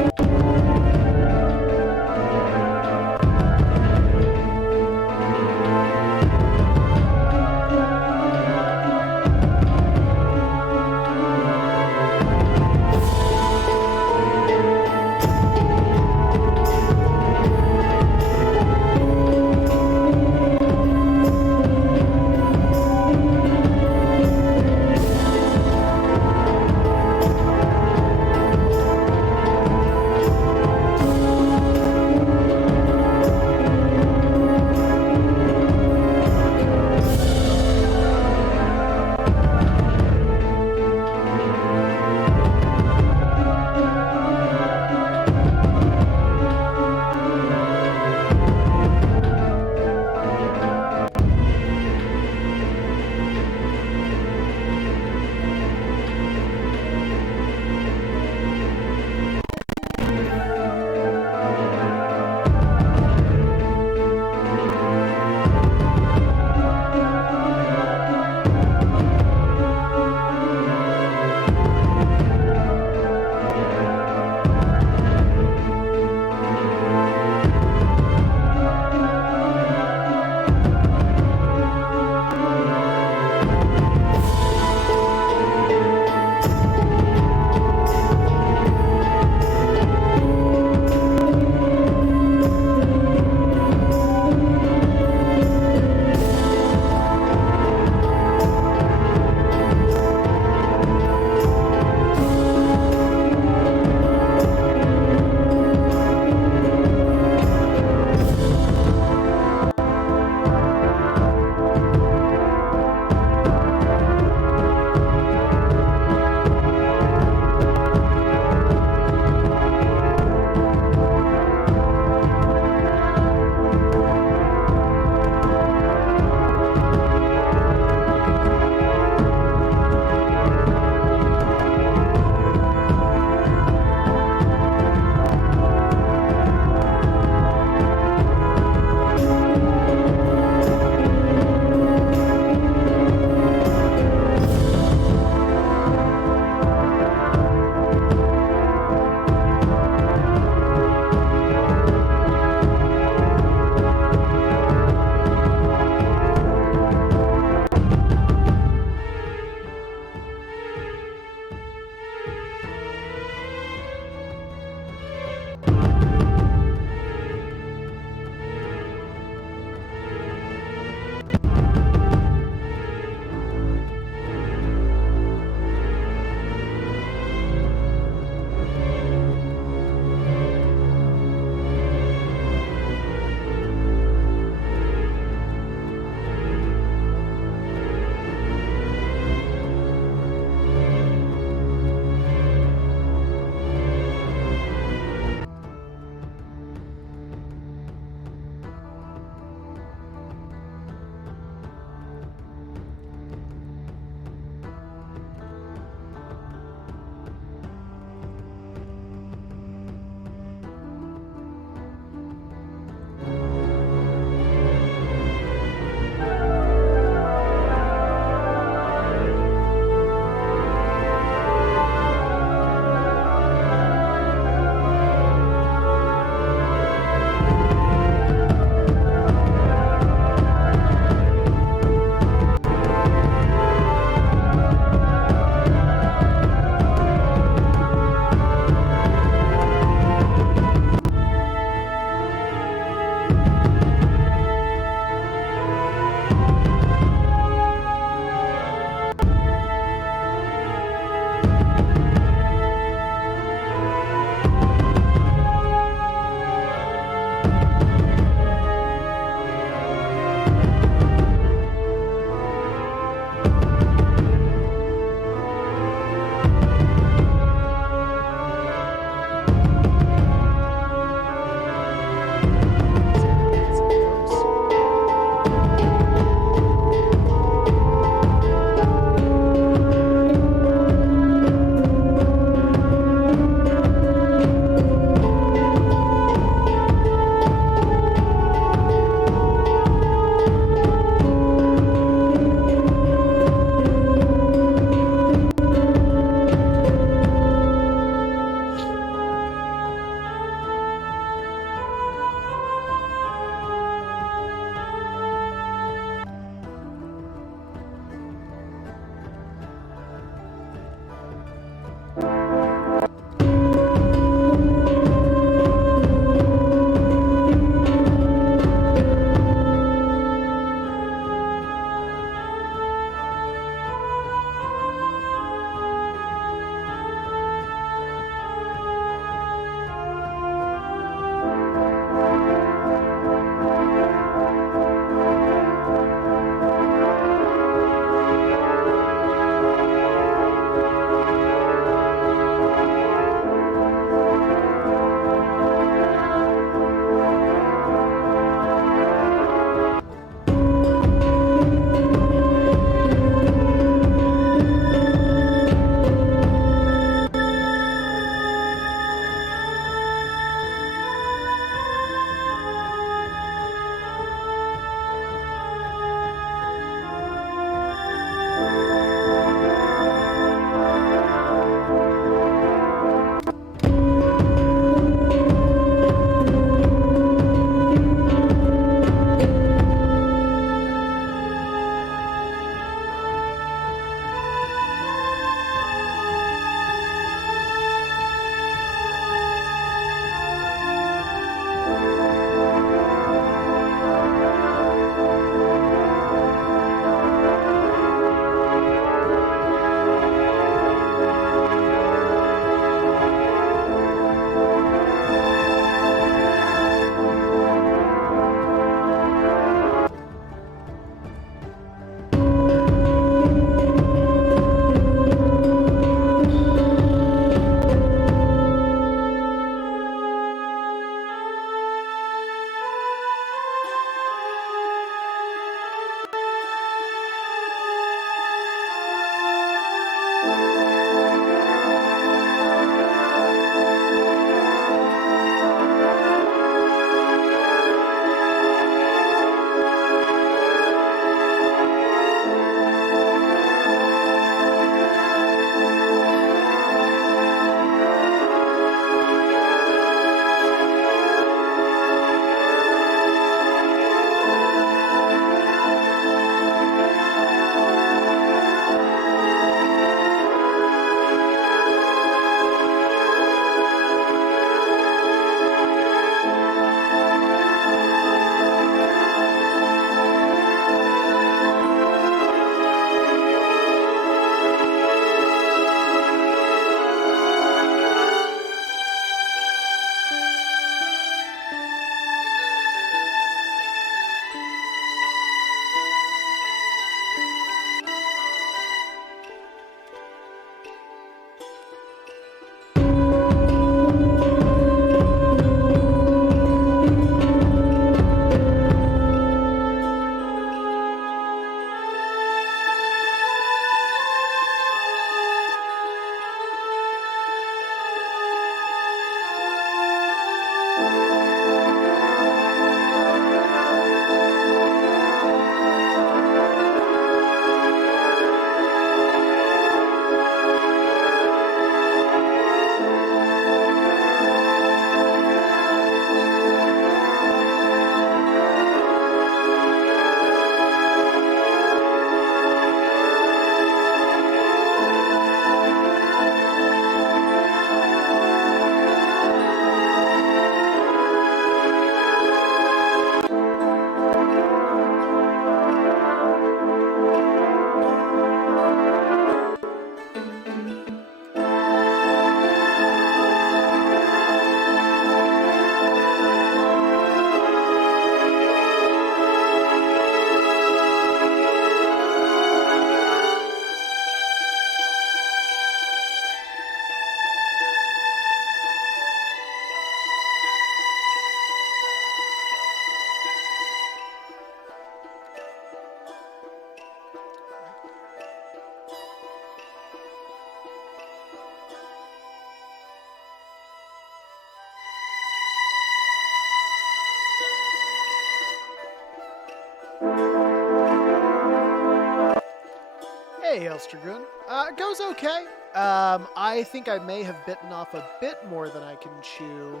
Hey, Elstragoon. It goes okay. I think I may have bitten off a bit more than I can chew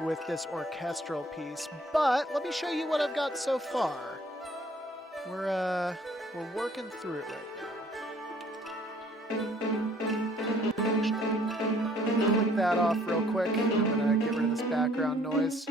with this orchestral piece, but let me show you what I've got so far. We're working through it right now. Click that off real quick. I'm gonna get rid of this background noise.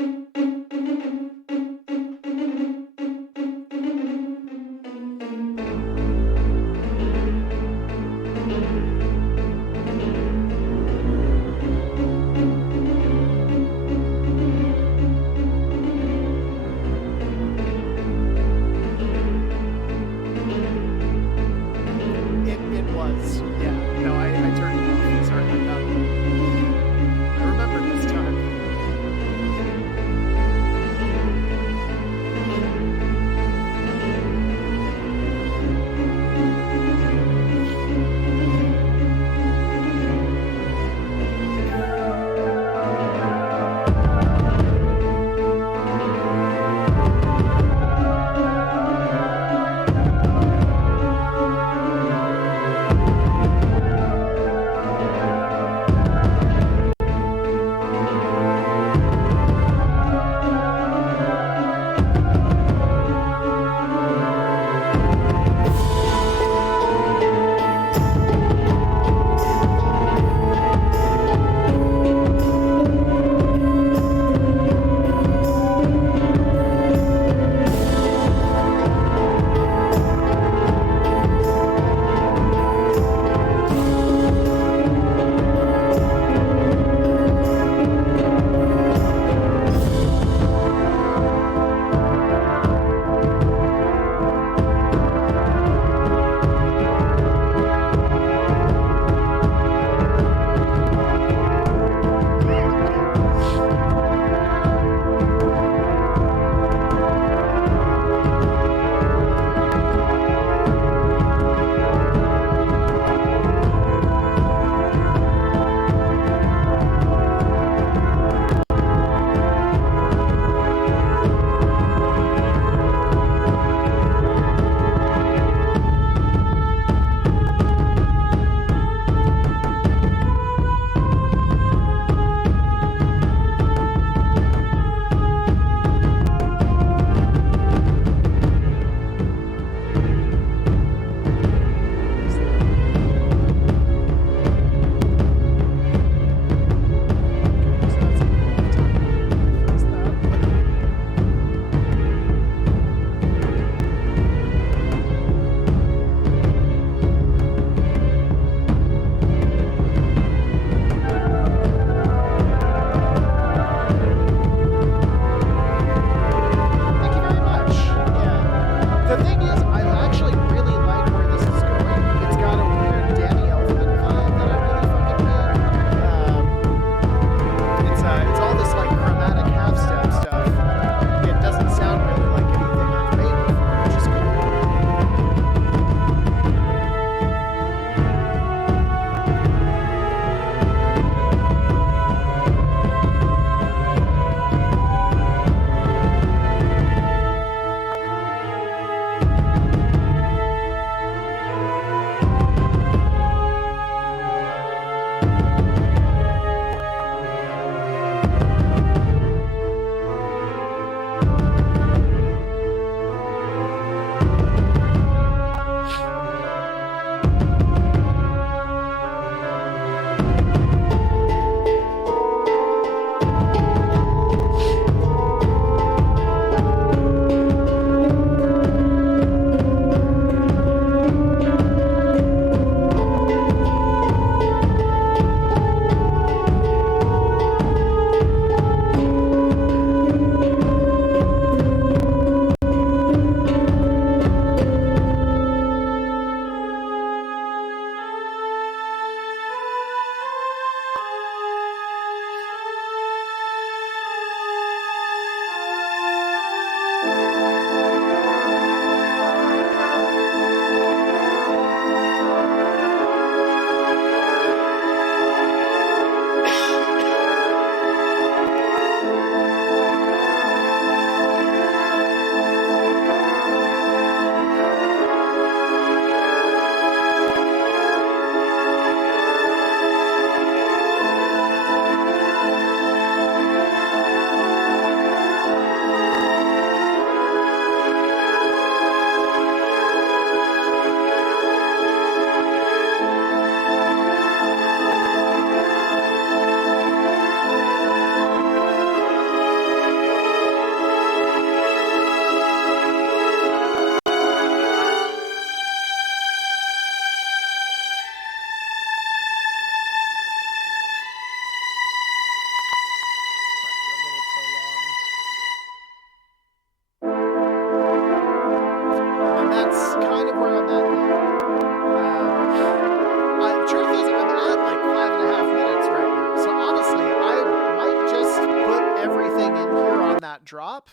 drop,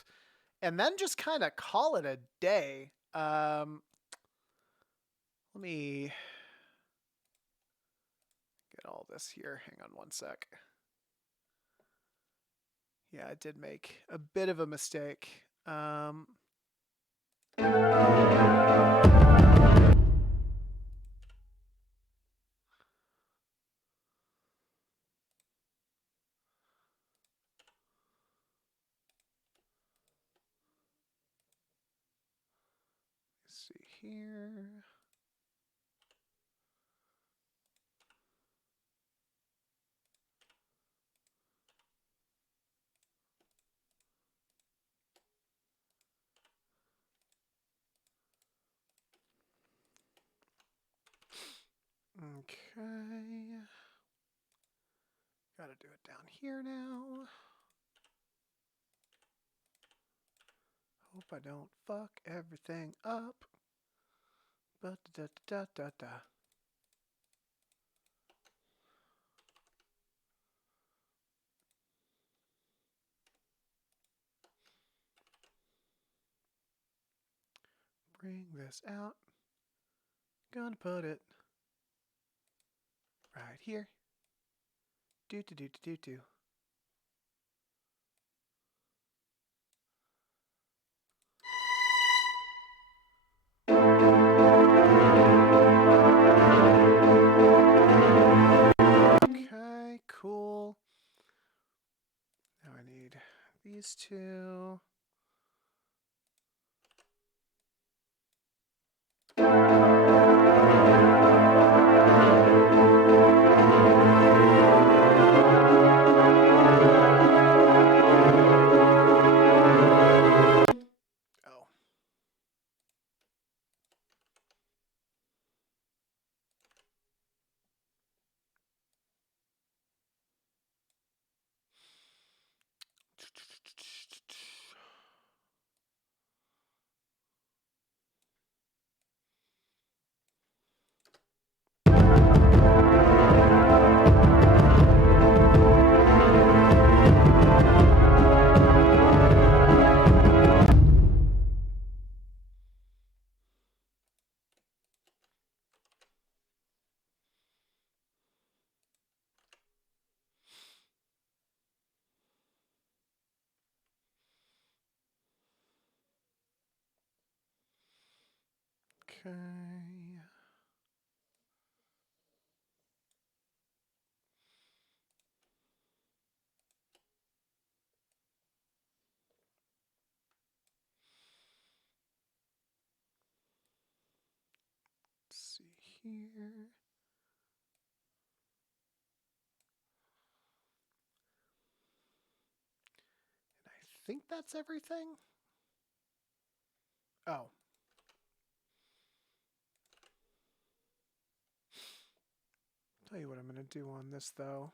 and then just kind of call it a day. Let me get all this here. Hang on one sec. Yeah, I did make a bit of a mistake. Let's see here. Okay. Gotta do it down here now. Hope I don't fuck everything up. But da da da da. Bring this out. Gonna put it right here. Do do do do do do. Okay, cool. Now I need these two. Okay. Let's see here. And I think that's everything. Oh. Tell you what I'm going to do on this, though.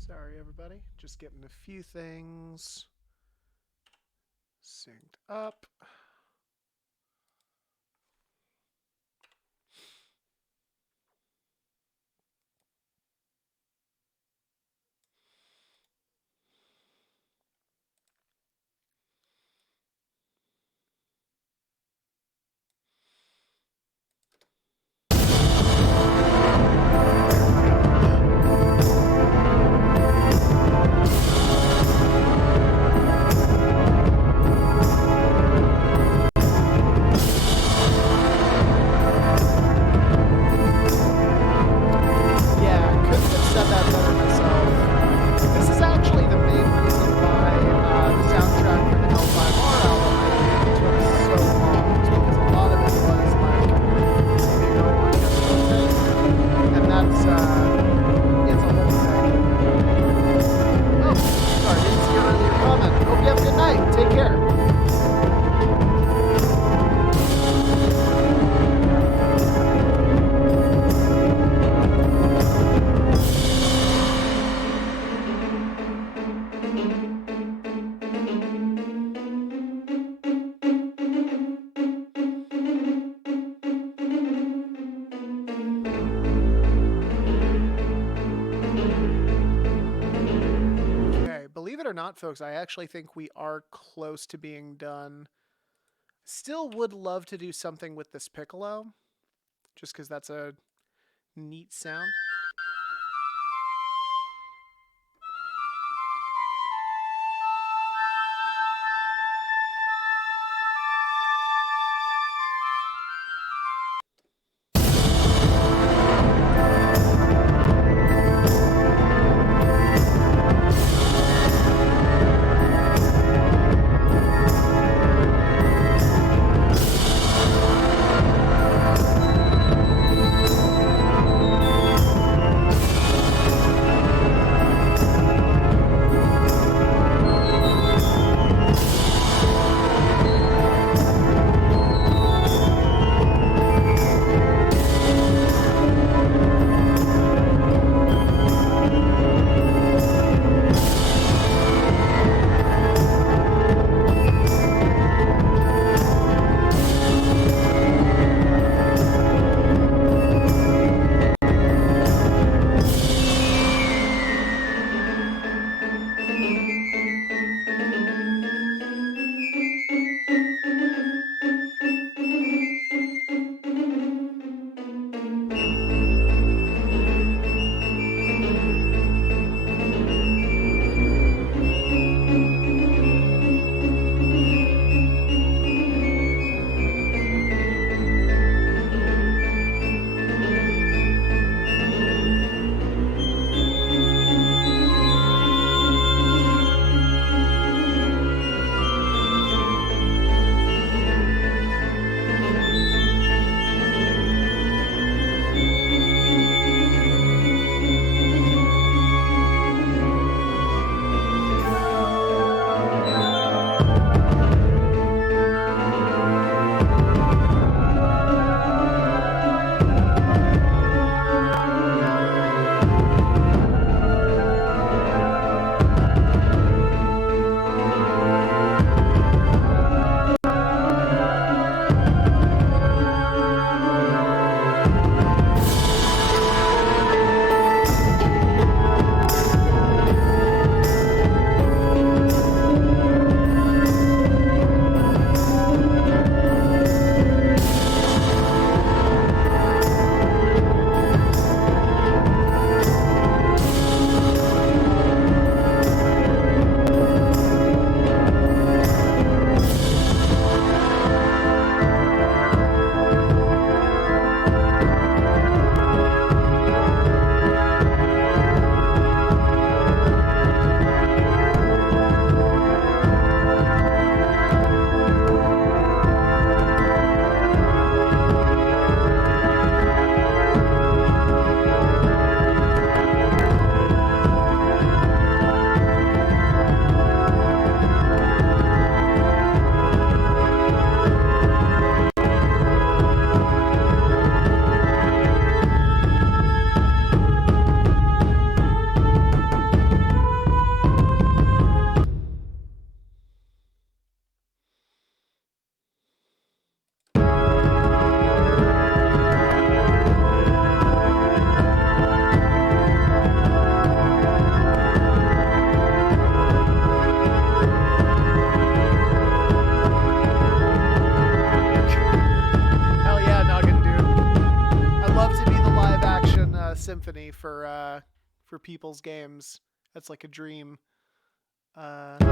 Sorry, everybody. Just getting a few things synced up. or not, folks, I actually think we are close to being done. Still would love to do something with this piccolo, just because that's a neat sound. Hell yeah, Noggin, dude. I'd love to be the live action symphony for people's games. That's like a dream. Let's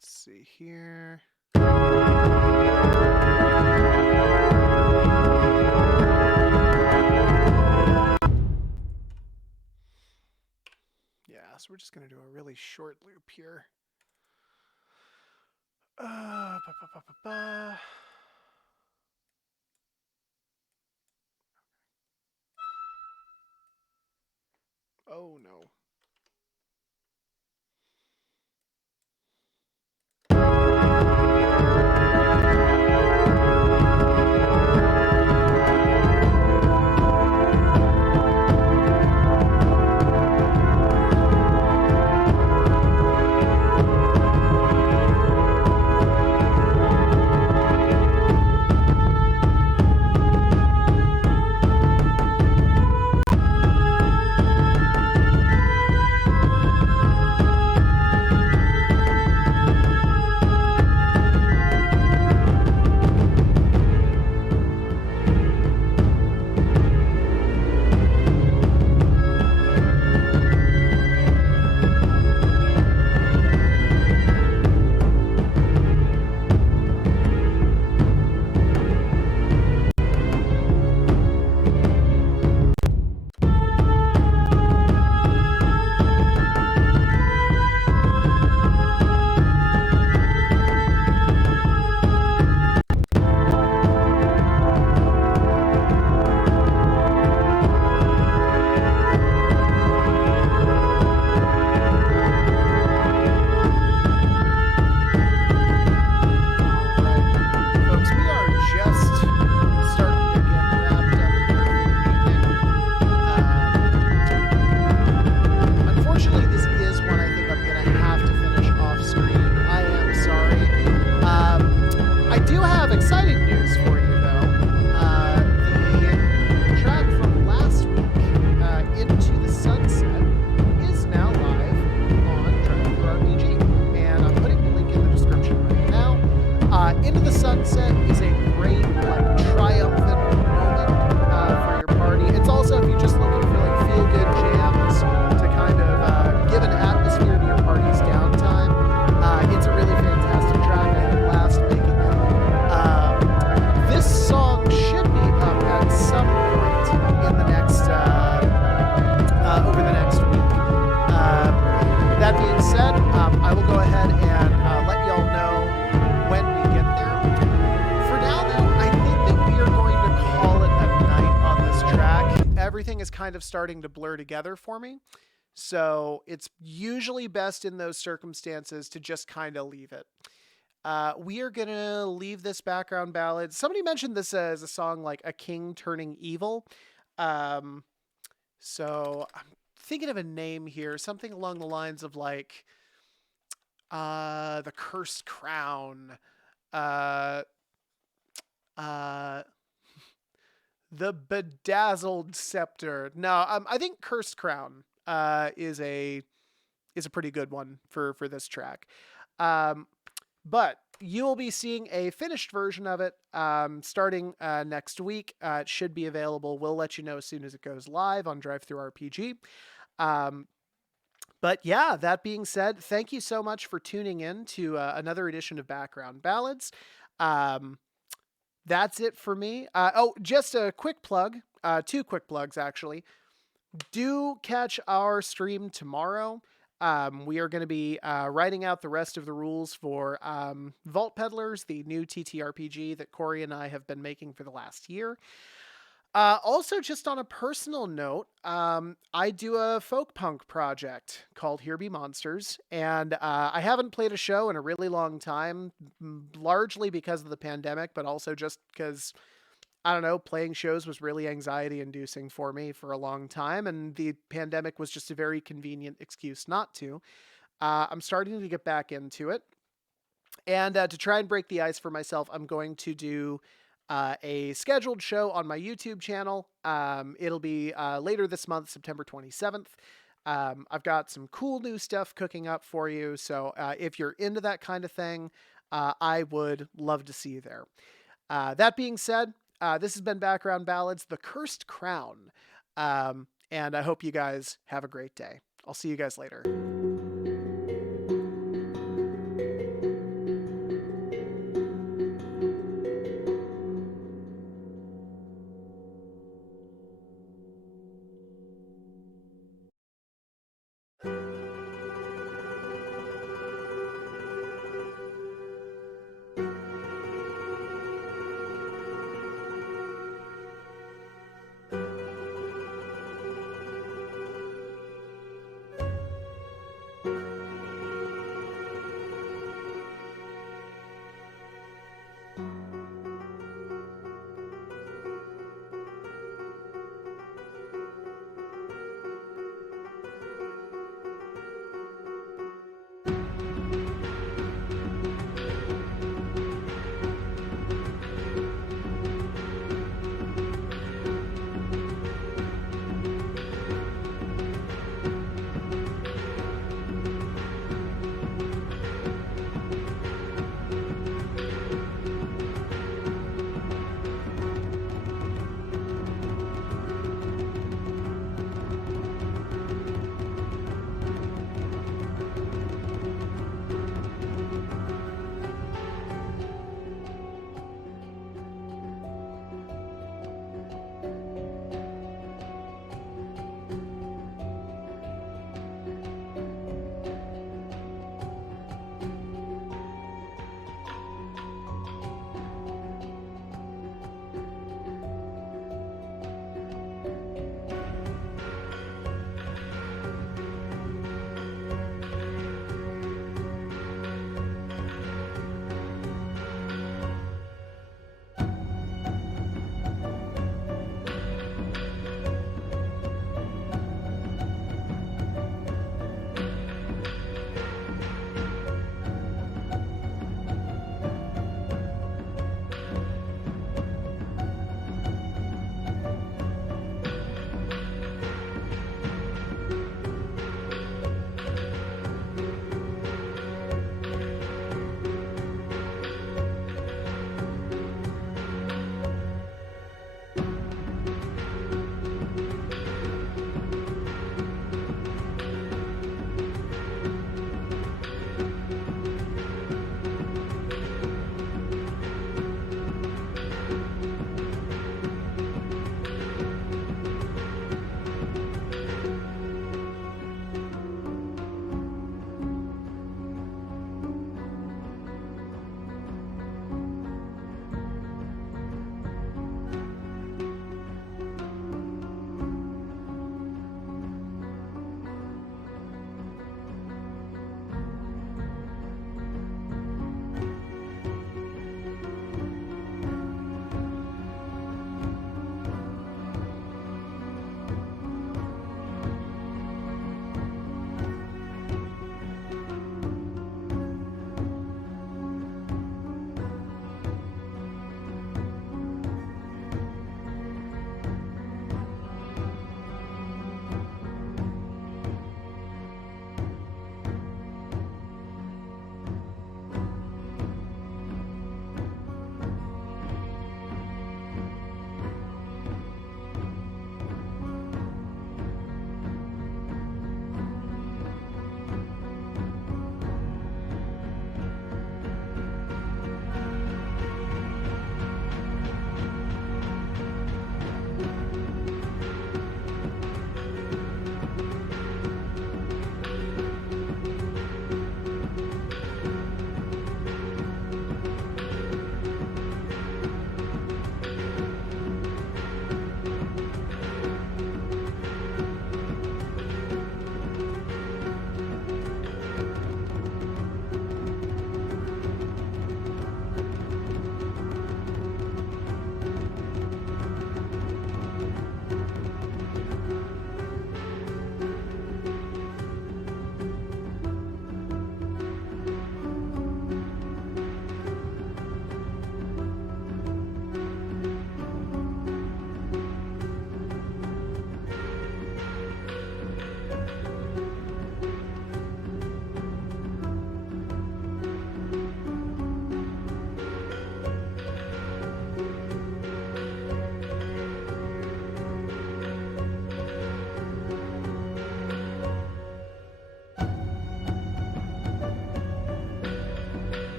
see here. Yeah, so we're just gonna do a really short loop here. Ba, ba, ba, ba, ba. Oh no. kind of starting to blur together for me. So it's usually best in those circumstances to just kind of leave it. We are going to leave this background ballad. Somebody mentioned this as a song like A King Turning Evil. Um, so I'm thinking of a name here, something along the lines of like The Cursed Crown, uh, uh, The Bedazzled Scepter. No, I think Cursed Crown is a pretty good one for this track. Um, but you will be seeing a finished version of it starting next week. It should be available. We'll let you know as soon as it goes live on Drive Through RPG. Um, but yeah, that being said, thank you so much for tuning in to another edition of Background Ballads. Um, that's it for me. Just a quick plug, two quick plugs actually. Do catch our stream tomorrow. We are going to be writing out the rest of the rules for Vault Peddlers, the new TTRPG that Corey and I have been making for the last year. Also, just on a personal note, I do a folk punk project called Here Be Monsters, and I haven't played a show in a really long time, largely because of the pandemic, but also just because I don't know, playing shows was really anxiety inducing for me for a long time, and the pandemic was just a very convenient excuse not to. I'm starting to get back into it. And to try and break the ice for myself, I'm going to do a scheduled show on my YouTube channel. It'll be later this month, September 27th. I've got some cool new stuff cooking up for you. So if you're into that kind of thing, I would love to see you there. That being said, this has been Background Ballads, The Cursed Crown. And I hope you guys have a great day. I'll see you guys later.